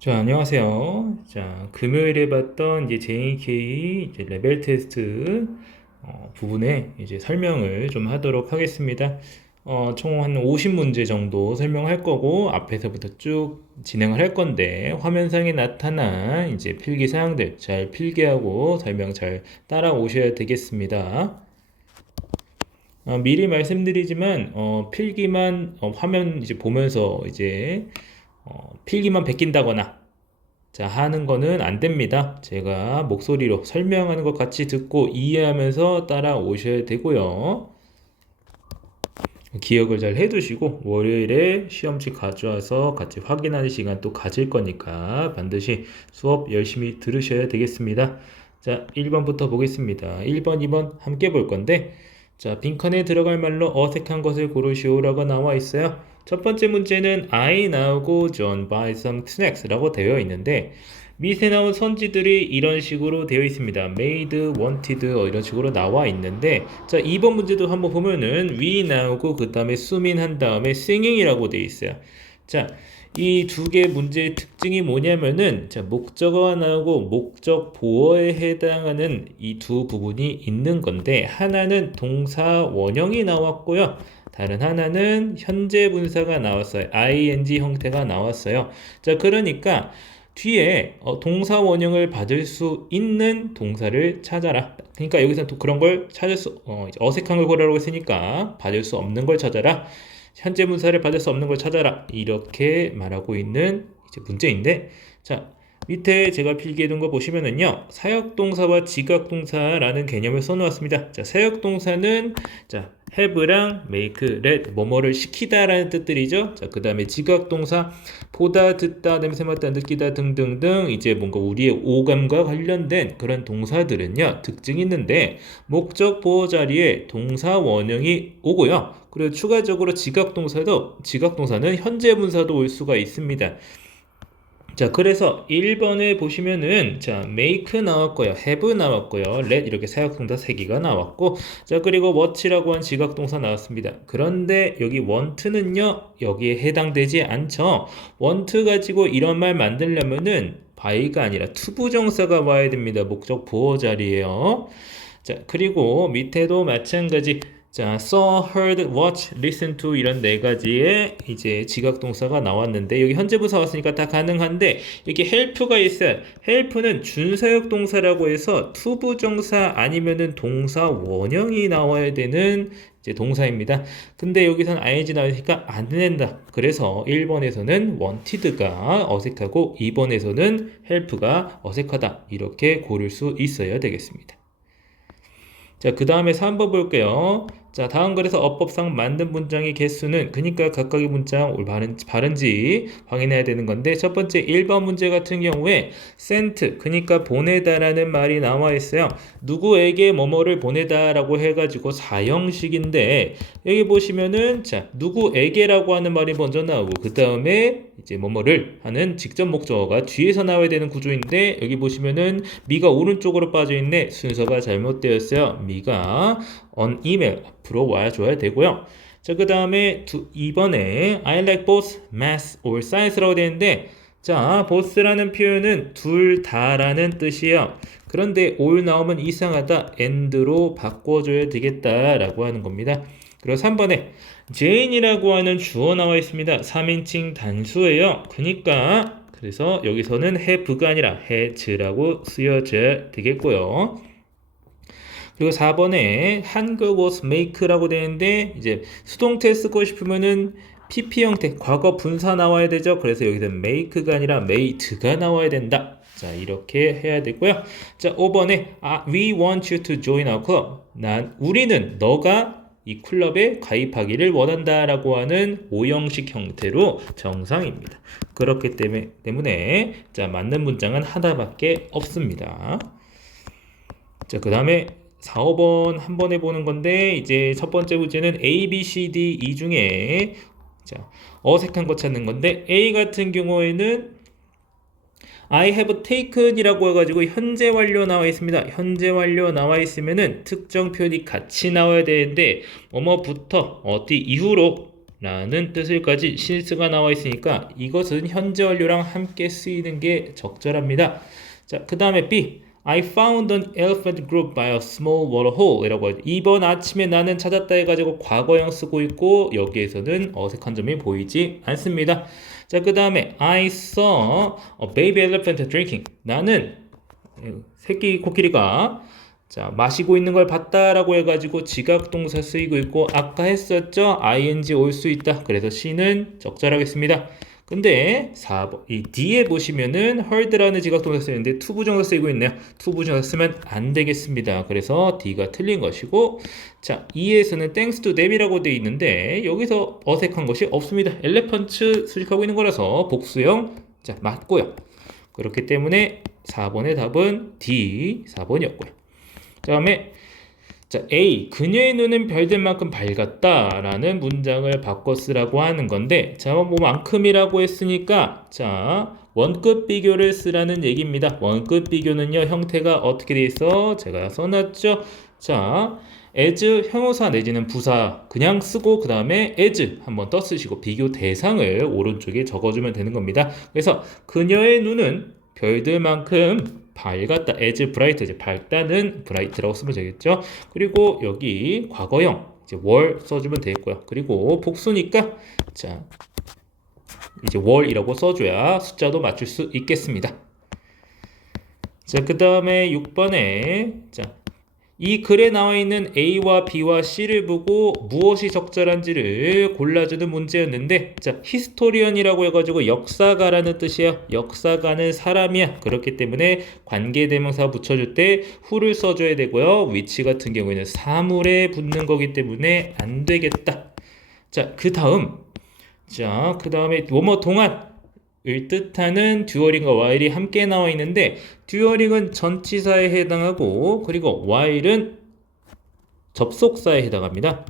자, 안녕하세요. 자, 금요일에 봤던 이제 JK 이제 레벨 테스트 부분에 이제 설명을 좀 하도록 하겠습니다. 총 한 50문제 정도 설명할 거고 앞에서부터 쭉 진행을 할 건데 화면상에 나타난 이제 필기 사항들 잘 필기하고 설명 잘 따라오셔야 되겠습니다. 미리 말씀드리지만 필기만 화면 이제 보면서 이제 필기만 베낀다거나 자, 하는 거는 안 됩니다. 제가 목소리로 설명하는 것 같이 듣고 이해하면서 따라오셔야 되고요. 기억을 잘 해두시고 월요일에 시험지 가져와서 같이 확인하는 시간 또 가질 거니까 반드시 수업 열심히 들으셔야 되겠습니다. 자, 1번부터 보겠습니다. 1번, 2번 함께 볼 건데 자, 빈칸에 들어갈 말로 어색한 것을 고르시오라고 나와 있어요. 첫 번째 문제는 I 나오고 John buy some snacks 라고 되어 있는데 밑에 나온 선지들이 이런 식으로 되어 있습니다. made, wanted 이런 식으로 나와 있는데 자 2번 문제도 한번 보면은 we 나오고 그 다음에 수민 한 다음에 singing이라고 되어 있어요. 자 이 두 개 문제의 특징이 뭐냐면은 자 목적어가 나오고 목적 보어에 해당하는 이 두 부분이 있는 건데 하나는 동사 원형이 나왔고요. 다른 하나는 현재 분사가 나왔어요. ing 형태가 나왔어요. 자 그러니까 뒤에 동사 원형을 받을 수 있는 동사를 찾아라. 그러니까 여기서 또 그런 걸 찾을 수 어색한 걸 고르라고 했으니까 받을 수 없는 걸 찾아라. 현재 분사를 받을 수 없는 걸 찾아라. 이렇게 말하고 있는 이제 문제인데 자 밑에 제가 필기해둔 거 보시면은요 사역동사와 지각동사라는 개념을 써놓았습니다. 자 사역동사는 자 have랑 make, let 뭐뭐를 시키다라는 뜻들이죠. 자 그 다음에 지각동사 보다, 듣다, 냄새 맡다, 느끼다 등등등 이제 뭔가 우리의 오감과 관련된 그런 동사들은요 특징이 있는데 목적 보호 자리에 동사 원형이 오고요. 그리고 추가적으로 지각동사는 현재 분사도 올 수가 있습니다. 자, 그래서 1번에 보시면은 자, make 나왔고요. have 나왔고요. let 이렇게 사역동사 3개가 나왔고 자, 그리고 watch라고 한 지각동사 나왔습니다. 그런데 여기 want는요. 여기에 해당되지 않죠. want 가지고 이런 말 만들려면은 by가 아니라 투부정사가 와야 됩니다. 목적 보호 자리에요. 자, 그리고 밑에도 마찬가지 자, saw, heard, watch, listen to 이런 네 가지의 이제 지각 동사가 나왔는데 여기 현재 분사 왔으니까 다 가능한데 여기 help가 있어요. help는 준사역 동사라고 해서 투부정사 아니면은 동사 원형이 나와야 되는 이제 동사입니다. 근데 여기서는 ing 나오니까 안 된다. 그래서 1번에서는 wanted가 어색하고 2번에서는 help가 어색하다. 이렇게 고를 수 있어야 되겠습니다. 자, 그 다음에 3번 볼게요. 자, 다음 글에서 어법상 만든 문장의 개수는 그러니까 각각의 문장 바른지 확인해야 되는 건데 첫 번째 1번 문제 같은 경우에 sent 그러니까 보내다라는 말이 나와 있어요. 누구에게 뭐뭐를 보내다라고 해가지고 사형식인데 여기 보시면은 자 누구에게라고 하는 말이 먼저 나오고 그 다음에 이제 뭐뭐를 하는 직접 목적어가 뒤에서 나와야 되는 구조인데 여기 보시면은 미가 오른쪽으로 빠져 있네. 순서가 잘못되었어요. 미가 on email 앞으로 와줘야 되고요. 자, 그 다음에 2번에 I like both math or science라고 되는데 자, both라는 표현은 둘 다라는 뜻이에요. 그런데 all 나오면 이상하다. and로 바꿔줘야 되겠다라고 하는 겁니다. 그리고 3번에 Jane이라고 하는 주어 나와 있습니다. 3인칭 단수예요. 그러니까 그래서 여기서는 have가 아니라 has라고 쓰여져야 되겠고요. 그리고 4번에 한글 was make라고 되는데 이제 수동태 쓰고 싶으면은 PP 형태 과거 분사 나와야 되죠. 그래서 여기서 make가 아니라 made가 나와야 된다. 자, 이렇게 해야 되고요. 자, 5번에 we want you to join our club. 우리는 너가 이 클럽에 가입하기를 원한다라고 하는 오형식 형태로 정상입니다. 그렇기 때문에 자, 맞는 문장은 하나밖에 없습니다. 자, 그 다음에 4, 5번 한 번에 보는 건데 이제 첫 번째 문제는 A, B, C, D 이 중에 자, 어색한 거 찾는 건데 A 같은 경우에는 I have taken 이라고 해가지고 현재 완료 나와 있습니다. 현재 완료 나와 있으면은 특정 표현이 같이 나와야 되는데 뭐뭐부터 어디 이후로 라는 뜻을 가진 since가 나와 있으니까 이것은 현재 완료랑 함께 쓰이는 게 적절합니다. 자, 그 다음에 B. I found an elephant group by a small water hole 이라고 하죠. 이번 아침에 나는 찾았다 해가지고 과거형 쓰고 있고 여기에서는 어색한 점이 보이지 않습니다. 자, 그 다음에 I saw a baby elephant drinking. 나는 새끼 코끼리가 자, 마시고 있는 걸 봤다라고 해가지고 지각동사 쓰이고 있고 아까 했었죠? ing 올 수 있다. 그래서 C는 적절하겠습니다. 근데 4번 이 D에 보시면은 heard라는 지각동사 쓰이는데 투부정사 쓰이고 있네요. 투부정사 쓰면 안 되겠습니다. 그래서 D가 틀린 것이고 자, E에서는 thanks to them이라고 되어 있는데 여기서 어색한 것이 없습니다. 엘레펀트 수식하고 있는 거라서 복수형 자, 맞고요. 그렇기 때문에 4번의 답은 D 4번이었고요. 그 다음에 자, A. 그녀의 눈은 별들만큼 밝았다 라는 문장을 바꿔 쓰라고 하는 건데 자, 뭐 만큼이라고 했으니까 자, 원급 비교를 쓰라는 얘기입니다. 원급 비교는요 형태가 어떻게 돼 있어? 제가 써놨죠. 자, as 형용사 내지는 부사 그냥 쓰고 그 다음에 as 한번 떠 쓰시고 비교 대상을 오른쪽에 적어주면 되는 겁니다. 그래서 그녀의 눈은 별들만큼 밝았다. as bright 이제 밝다는 bright라고 쓰면 되겠죠. 그리고 여기 과거형 이제 were 써주면 되겠고요. 그리고 복수니까 자 이제 were이라고 써줘야 숫자도 맞출 수 있겠습니다. 자, 그 다음에 6번에 자, 이 글에 나와 있는 A와 B와 C를 보고 무엇이 적절한지를 골라주는 문제였는데 자, 히스토리언이라고 해가지고 역사가라는 뜻이에요. 역사가는 사람이야. 그렇기 때문에 관계대명사 붙여줄 때 who를 써줘야 되고요. which 같은 경우에는 사물에 붙는 거기 때문에 안 되겠다. 자, 그 다음에 뭐뭐 동안 을 뜻하는 듀어링과 while이 함께 나와 있는데 듀어링은 전치사에 해당하고 그리고 while은 접속사에 해당합니다.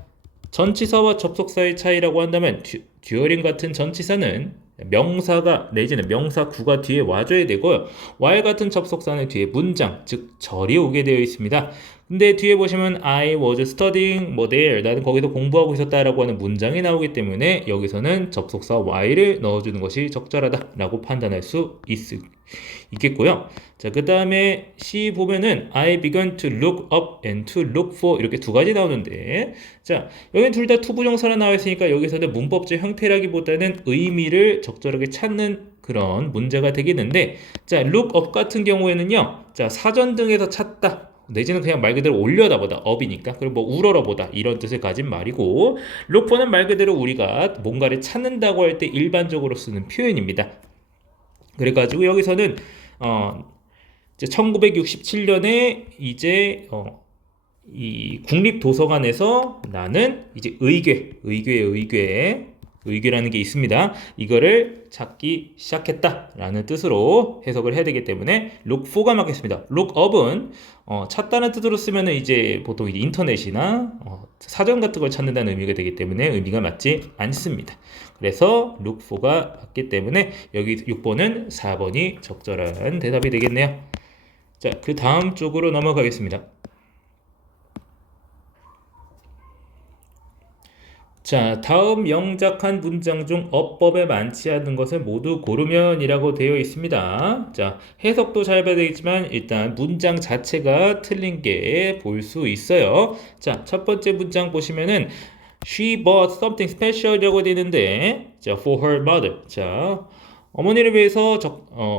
전치사와 접속사의 차이라고 한다면 듀어링 같은 전치사는 명사가 내지는 명사구가 뒤에 와줘야 되고요. while 같은 접속사는 뒤에 문장 즉 절이 오게 되어 있습니다. 근데 뒤에 보시면 I was studying 뭐 there 나는 거기서 공부하고 있었다라고 하는 문장이 나오기 때문에 여기서는 접속사 while을 넣어주는 것이 적절하다라고 판단할 수 있겠고요. 자, 그 다음에 C 보면은 I began to look up and to look for 이렇게 두 가지 나오는데 자, 여기는 둘 다 투부정사로 나와 있으니까 여기서는 문법적 형태라기보다는 의미를 적절하게 찾는 그런 문제가 되겠는데 자, look up 같은 경우에는요 자, 사전 등에서 찾다 내지는 그냥 말 그대로 올려다보다 up이니까 그리고 뭐 우러러보다 이런 뜻을 가진 말이고 look for는 말 그대로 우리가 뭔가를 찾는다고 할 때 일반적으로 쓰는 표현입니다. 그래가지고 여기서는 이제 1967년에 이제 이 국립도서관에서 나는 이제 의궤라는 게 있습니다. 이거를 찾기 시작했다라는 뜻으로 해석을 해야 되기 때문에 look for가 맞겠습니다. look up은 찾다는 뜻으로 쓰면은 이제 보통 이제 인터넷이나 사전 같은 걸 찾는다는 의미가 되기 때문에 의미가 맞지 않습니다. 그래서 look for가 맞기 때문에 여기 6번은 4번이 적절한 대답이 되겠네요. 자, 그 다음 쪽으로 넘어가겠습니다. 자, 다음 영작한 문장 중 어법에 많지 않은 것을 모두 고르면 이라고 되어 있습니다. 자, 해석도 잘 봐야 되겠지만 일단 문장 자체가 틀린 게 볼 수 있어요. 자, 첫 번째 문장 보시면은 She bought something special이라고 되는데 자, for her mother. 자, 어머니를 위해서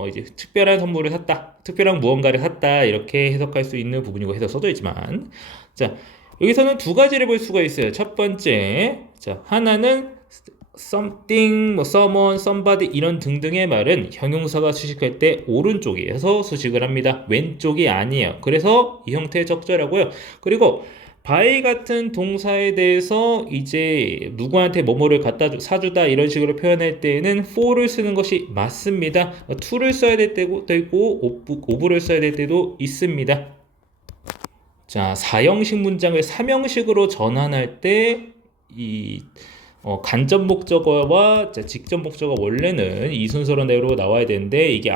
이제 특별한 선물을 샀다. 특별한 무언가를 샀다. 이렇게 해석할 수 있는 부분이고 해서 써져 있지만 자, 여기서는 두 가지를 볼 수가 있어요. 첫 번째, 자, 하나는 something, 뭐 someone, somebody 이런 등등의 말은 형용사가 수식할 때 오른쪽에서 수식을 합니다. 왼쪽이 아니에요. 그래서 이 형태 적절하고요. 그리고 by 같은 동사에 대해서 이제 누구한테 뭐뭐를 사주다 이런 식으로 표현할 때에는 for를 쓰는 것이 맞습니다. to를 써야 될 때도 있고 of를 써야 될 때도 있습니다. 자, 4형식 문장을 3형식으로 전환할 때 이 간접 목적어와 직접 목적어 원래는 이 순서로 나와야 되는데 이게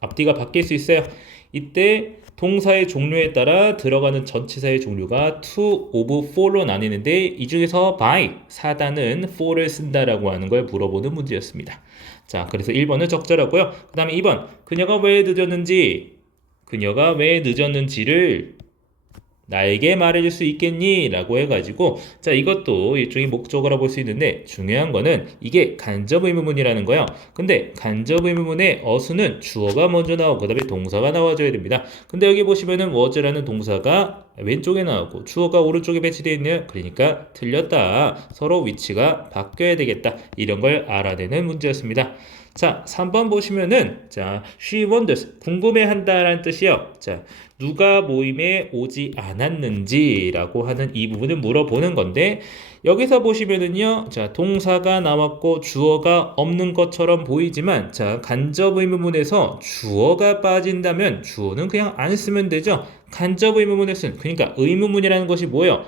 앞뒤가 바뀔 수 있어요. 이때 동사의 종류에 따라 들어가는 전치사의 종류가 to, of, for로 나뉘는데 이 중에서 by, 사다는 for를 쓴다라고 하는 걸 물어보는 문제였습니다. 자, 그래서 1번은 적절하고요. 그 다음에 2번, 그녀가 왜 늦었는지를 나에게 말해줄 수 있겠니? 라고 해가지고 자 이것도 일종의 목적어라 볼 수 있는데 중요한 거는 이게 간접 의문문이라는 거예요. 근데 간접 의문문의 어수는 주어가 먼저 나오고 그 다음에 동사가 나와줘야 됩니다. 근데 여기 보시면은 was라는 동사가 왼쪽에 나오고 주어가 오른쪽에 배치되어 있네요. 그러니까 틀렸다. 서로 위치가 바뀌어야 되겠다. 이런 걸 알아내는 문제였습니다. 자, 3번 보시면은 자, she wonders 궁금해한다라는 뜻이요. 자, 누가 모임에 오지 않았는지라고 하는 이 부분을 물어보는 건데 여기서 보시면은요. 자, 동사가 나왔고 주어가 없는 것처럼 보이지만 자, 간접 의문문에서 주어가 빠진다면 주어는 그냥 안 쓰면 되죠. 간접 의문문에 쓴 그러니까 의문문이라는 것이 뭐예요?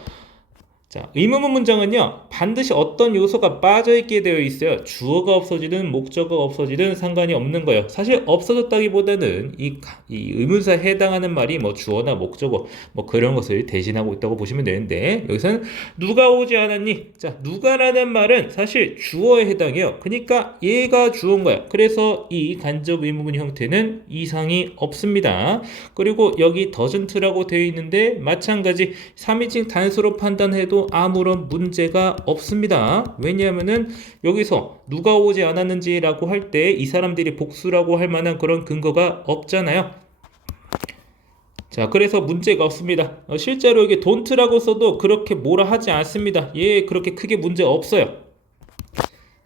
자, 의문문 문장은요, 반드시 어떤 요소가 빠져있게 되어 있어요. 주어가 없어지든 목적어가 없어지든 상관이 없는 거예요. 사실 없어졌다기보다는 이 의문사에 해당하는 말이 뭐 주어나 목적어 뭐 그런 것을 대신하고 있다고 보시면 되는데 여기서는 누가 오지 않았니? 자, 누가라는 말은 사실 주어에 해당해요. 그러니까 얘가 주어인 거야. 그래서 이 간접 의문문 형태는 이상이 없습니다. 그리고 여기 doesn't라고 되어 있는데 마찬가지 3인칭 단수로 판단해도 아무런 문제가 없습니다. 왜냐하면은 여기서 누가 오지 않았는지라고 할 때 이 사람들이 복수라고 할 만한 그런 근거가 없잖아요. 자, 그래서 문제가 없습니다. 실제로 여기 don't라고 써도 그렇게 뭐라 하지 않습니다. 얘 그렇게 크게 문제 없어요.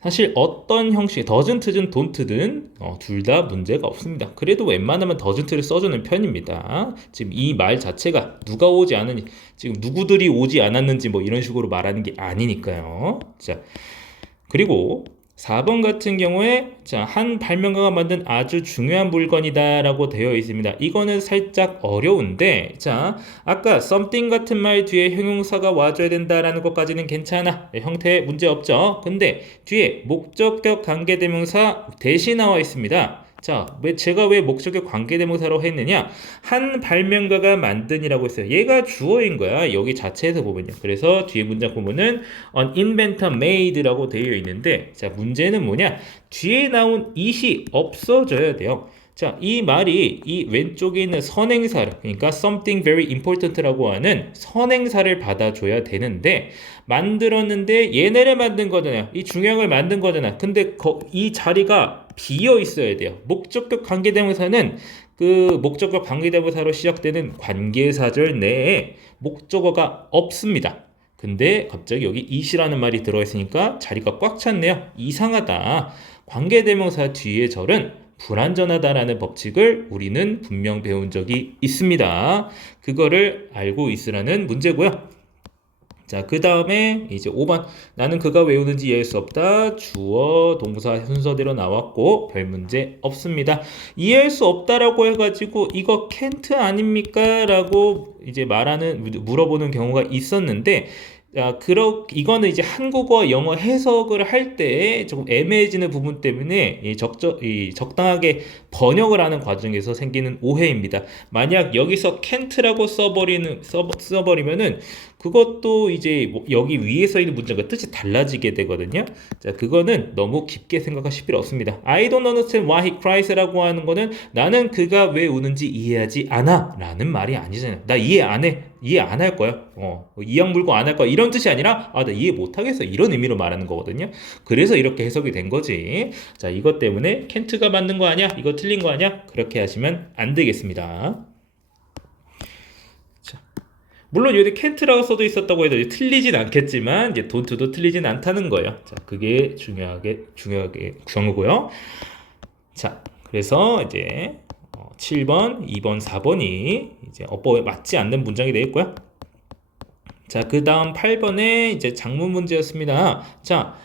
사실 어떤 형식, doesn't든 don't든 둘 다 문제가 없습니다. 그래도 웬만하면 doesn't를 써주는 편입니다. 지금 이 말 자체가 누가 오지 않으니, 지금 누구들이 오지 않았는지 뭐 이런 식으로 말하는 게 아니니까요. 자, 그리고 4번 같은 경우에 자, 한 발명가가 만든 아주 중요한 물건이다 라고 되어 있습니다. 이거는 살짝 어려운데 자, 아까 something 같은 말 뒤에 형용사가 와줘야 된다라는 것까지는 괜찮아. 형태 문제 없죠. 근데 뒤에 목적격 관계대명사 대신 나와 있습니다. 자, 제가 왜 목적격 관계대명사로 했느냐? 한 발명가가 만든이라고 했어요. 얘가 주어인 거야. 여기 자체에서 보면요. 그래서 뒤에 문장 보면은 an inventor made라고 되어 있는데 자, 문제는 뭐냐? 뒤에 나온 it이 없어져야 돼요. 자, 이 말이 이 왼쪽에 있는 선행사를 그러니까 something very important라고 하는 선행사를 받아줘야 되는데 만들었는데 얘네를 만든 거잖아요. 이 중요한 걸 만든 거잖아. 근데 이 자리가 비어 있어야 돼요. 목적격 관계대명사는 그 목적격 관계대명사로 시작되는 관계사절 내에 목적어가 없습니다. 근데 갑자기 여기 it이라는 말이 들어있으니까 자리가 꽉 찼네요. 이상하다. 관계대명사 뒤에 절은 불완전하다라는 법칙을 우리는 분명 배운 적이 있습니다. 그거를 알고 있으라는 문제고요. 자, 그 다음에 이제 5번. 나는 그가 왜 우는지 이해할 수 없다. 주어, 동사 순서대로 나왔고 별 문제 없습니다. 이해할 수 없다라고 해가지고 이거 can't 아닙니까? 라고 이제 물어보는 경우가 있었는데 자, 이거는 이제 한국어, 영어 해석을 할 때 조금 애매해지는 부분 때문에 적당하게 번역을 하는 과정에서 생기는 오해입니다. 만약 여기서 can't라고 써버리면은 그것도 이제 여기 위에 써 있는 문장과 뜻이 달라지게 되거든요. 자, 그거는 너무 깊게 생각하실 필요 없습니다. I don't understand why he cries라고 하는 거는 나는 그가 왜 우는지 이해하지 않아 라는 말이 아니잖아요. 나 이해 안 해. 이해 안 할 거야. 이악 물고 안 할 거야. 이런 뜻이 아니라 나 이해 못 하겠어. 이런 의미로 말하는 거거든요. 그래서 이렇게 해석이 된 거지. 자, 이것 때문에 can't가 맞는 거 아니야? 이거 틀린 거 아니야? 그렇게 하시면 안 되겠습니다. 자, 물론 여기 can't라고 써도 있었다고 해도 틀리진 않겠지만 이제 don't도 틀리진 않다는 거예요. 자, 그게 중요하고요. 자, 그래서 이제 7번, 2번, 4번이 이제 어법에 맞지 않는 문장이 되겠고요. 자, 그 다음 8번에 이제 작문 문제였습니다. 자,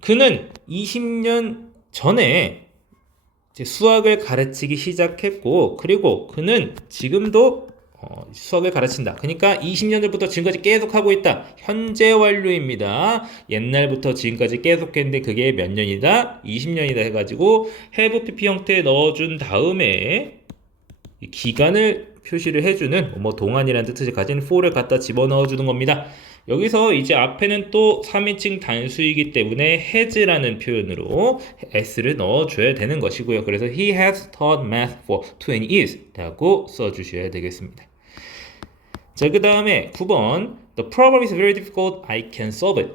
그는 20년 전에 이제 수학을 가르치기 시작했고, 그리고 그는 지금도 수학을 가르친다. 그러니까 20년 전부터 지금까지 계속 하고 있다. 현재 완료입니다. 옛날부터 지금까지 계속 했는데 그게 몇 년이다? 20년이다 해가지고 have pp 형태에 넣어준 다음에 기간을 표시를 해주는 뭐 동안이라는 뜻을 가진 for를 갖다 집어넣어 주는 겁니다. 여기서 이제 앞에는 또 3인칭 단수이기 때문에 has라는 표현으로 s를 넣어줘야 되는 것이고요. 그래서 he has taught math for 20 years 라고 써주셔야 되겠습니다. 자, 그 다음에 9번 The problem is very difficult. I can solve it.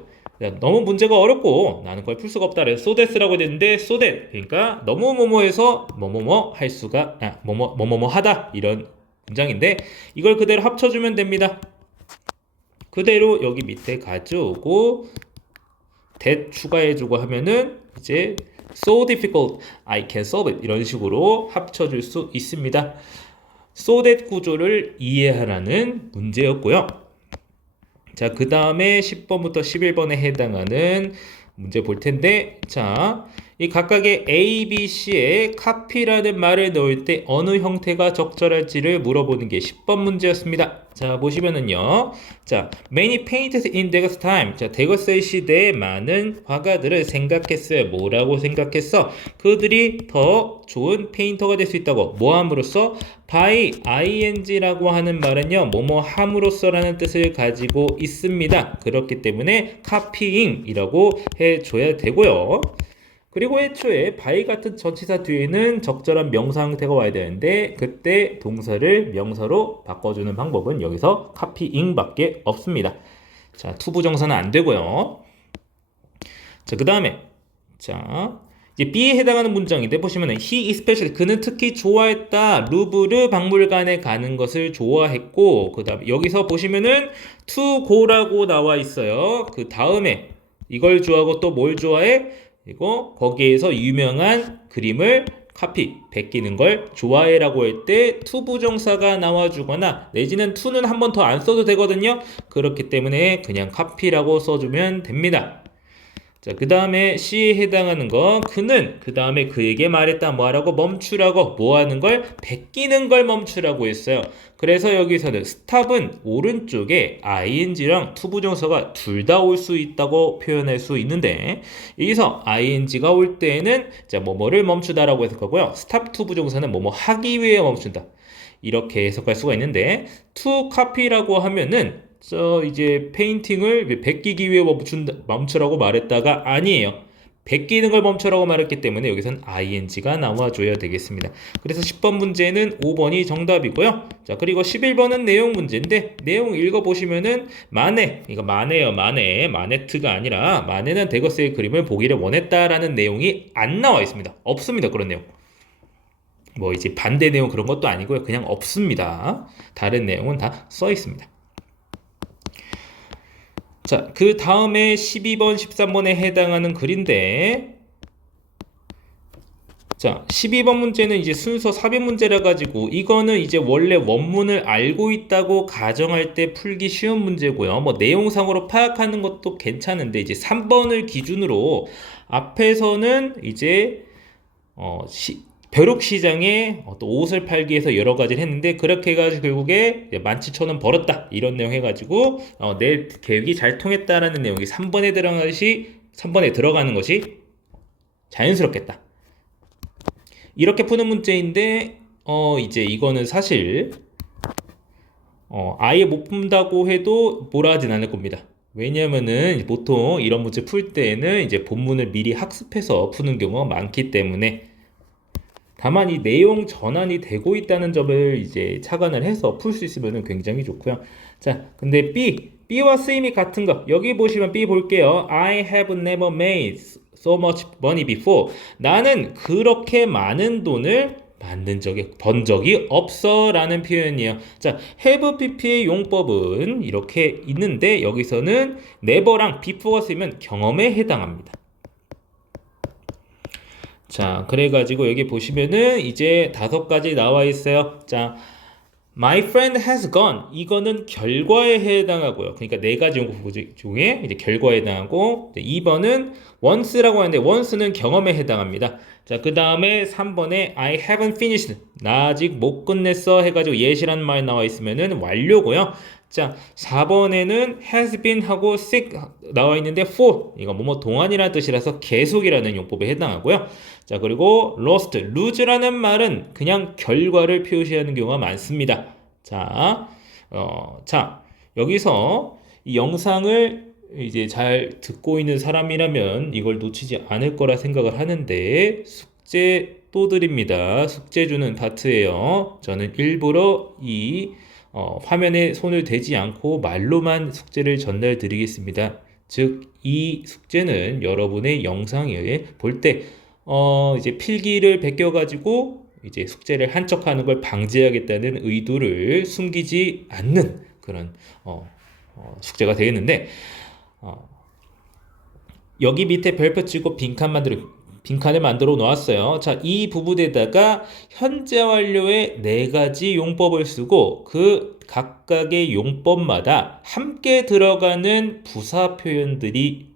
너무 문제가 어렵고 나는 그걸 풀 수가 없다. 그래서 so that라고 됐는데 so that 그러니까 너무 뭐뭐해서 뭐뭐뭐 할 수가 뭐뭐뭐 하다 이런 문장인데 이걸 그대로 합쳐주면 됩니다. 그대로 여기 밑에 가져오고 that 추가해주고 하면은 이제 so difficult I can solve it 이런 식으로 합쳐줄 수 있습니다. so that 구조를 이해하라는 문제였고요. 자, 그 다음에 10번부터 11번에 해당하는 문제 볼 텐데, 자, 이 각각의 A, B, C에 copy라는 말을 넣을 때 어느 형태가 적절할지를 물어보는 게 10번 문제였습니다. 자, 보시면은요. 자, many painters in Degas time. 자, 데거스의 시대에 많은 화가들을 생각했어요. 뭐라고 생각했어? 그들이 더 좋은 페인터가 될 수 있다고. 뭐 함으로써? by ing라고 하는 말은요. 뭐뭐 함으로써라는 뜻을 가지고 있습니다. 그렇기 때문에 copying이라고 해줘야 되고요. 그리고 애초에 by 같은 전치사 뒤에는 적절한 명사 형태가 와야 되는데 그때 동사를 명사로 바꿔주는 방법은 여기서 copying 밖에 없습니다. 자, 투부정사는 안 되고요. 자, 그 다음에 자 이제 B에 해당하는 문장인데 보시면은 he especially 그는 특히 좋아했다. 루브르 박물관에 가는 것을 좋아했고 그 다음에 여기서 보시면은 to go라고 나와 있어요. 그 다음에 이걸 좋아하고 또 뭘 좋아해? 그리고 거기에서 유명한 그림을 카피, 베끼는 걸 좋아해라고 할 때 to 부정사가 나와주거나 내지는 to는 한 번 더 안 써도 되거든요. 그렇기 때문에 그냥 카피라고 써주면 됩니다. 자, 그 다음에 C에 해당하는 거 그는 그 다음에 그에게 말했다 뭐하라고 멈추라고 뭐하는 걸 베끼는 걸 멈추라고 했어요. 그래서 여기서는 stop은 오른쪽에 ing랑 to 부정사가 둘 다 올 수 있다고 표현할 수 있는데 여기서 ing가 올 때에는 자 뭐뭐를 멈추다라고 해석할 거고요. stop to 부정사는 뭐뭐 하기 위해 멈춘다 이렇게 해석할 수가 있는데 to copy라고 하면은 이제 페인팅을 베끼기 위해 멈추라고 말했다가 아니에요. 베끼는 걸 멈추라고 말했기 때문에 여기서는 ing가 나와줘야 되겠습니다. 그래서 10번 문제는 5번이 정답이고요. 자, 그리고 11번은 내용 문제인데 내용 읽어보시면은 마네, 이거 마네요. 마네트가 아니라 마네는 데거스의 그림을 보기를 원했다라는 내용이 안 나와 있습니다. 없습니다. 그런 내용. 뭐 이제 반대 내용 그런 것도 아니고요. 그냥 없습니다. 다른 내용은 다 써 있습니다. 자, 그 다음에 12번, 13번에 해당하는 글인데 자, 12번 문제는 이제 순서 삽입 문제라 가지고 이거는 이제 원래 원문을 알고 있다고 가정할 때 풀기 쉬운 문제고요. 뭐 내용상으로 파악하는 것도 괜찮은데 이제 3번을 기준으로 앞에서는 이제 벼룩시장에 어떤 옷을 팔기 위해서 여러 가지를 했는데 그렇게 해가지고 결국에 17,000원 벌었다 이런 내용 해가지고 내 계획이 잘 통했다라는 내용이 3번에 들어가는 것이 자연스럽겠다 이렇게 푸는 문제인데 이제 이거는 사실 아예 못 푼다고 해도 뭐라 하진 않을 겁니다. 왜냐면은 보통 이런 문제 풀 때에는 이제 본문을 미리 학습해서 푸는 경우가 많기 때문에 다만 이 내용 전환이 되고 있다는 점을 이제 착안을 해서 풀 수 있으면 굉장히 좋고요. 자, 근데 B와 쓰임이 같은 거. 여기 보시면 B 볼게요. I have never made so much money before. 나는 그렇게 많은 돈을 번 적이 없어 라는 표현이에요. 자, have pp의 용법은 이렇게 있는데 여기서는 never랑 before가 쓰이면 경험에 해당합니다. 자, 그래가지고 여기 보시면은 이제 5가지 나와 있어요. 자, my friend has gone. 이거는 결과에 해당하고요. 그러니까 4가지 용법 중에 이제 결과에 해당하고 2번은 once라고 하는데 once는 경험에 해당합니다. 자, 그 다음에 3번에 I haven't finished. 나 아직 못 끝냈어 해가지고 yet이라는 말 나와 있으면은 완료고요. 자, 4번에는 has been 하고 sick 나와 있는데 for 이거 뭐뭐 동안이라는 뜻이라서 계속이라는 용법에 해당하고요. 자, 그리고 lost, lose라는 말은 그냥 결과를 표시하는 경우가 많습니다. 자, 여기서 이 영상을 이제 잘 듣고 있는 사람이라면 이걸 놓치지 않을 거라 생각을 하는데 숙제 또 드립니다. 숙제 주는 파트예요. 저는 일부러 이 화면에 손을 대지 않고 말로만 숙제를 전달 드리겠습니다. 즉, 이 숙제는 여러분의 영상에 볼 때, 이제 필기를 베껴가지고 이제 숙제를 한척하는 걸 방지하겠다는 의도를 숨기지 않는 그런 숙제가 되겠는데, 어, 여기 밑에 별표 치고 빈칸을 만들어 놓았어요. 자, 이 부분에다가 현재 완료의 네 가지 용법을 쓰고 그 각각의 용법마다 함께 들어가는 부사 표현들이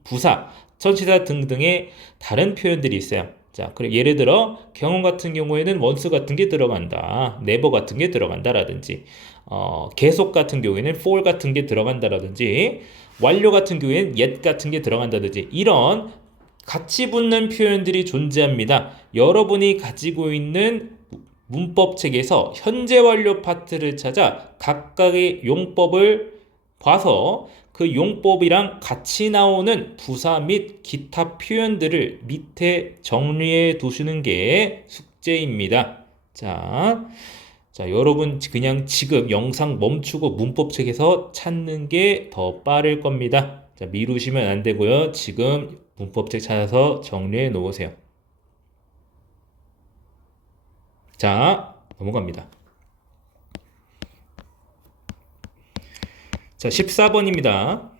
전치사 등등의 다른 표현들이 있어요. 자, 그리고 예를 들어 경험 같은 경우에는 원수 같은 게 들어간다, 네버 같은 게 들어간다라든지, 계속 같은 경우에는 for 같은 게 들어간다라든지, 완료 같은 경우에는 yet 같은 게 들어간다든지 이런 같이 붙는 표현들이 존재합니다. 여러분이 가지고 있는 문법 책에서 현재 완료 파트를 찾아 각각의 용법을 봐서 그 용법이랑 같이 나오는 부사 및 기타 표현들을 밑에 정리해 두시는 게 숙제입니다. 자, 여러분 그냥 지금 영상 멈추고 문법책에서 찾는 게 더 빠를 겁니다. 자, 미루시면 안 되고요. 지금 문법책 찾아서 정리해 놓으세요. 자, 넘어갑니다. 자, 14번입니다.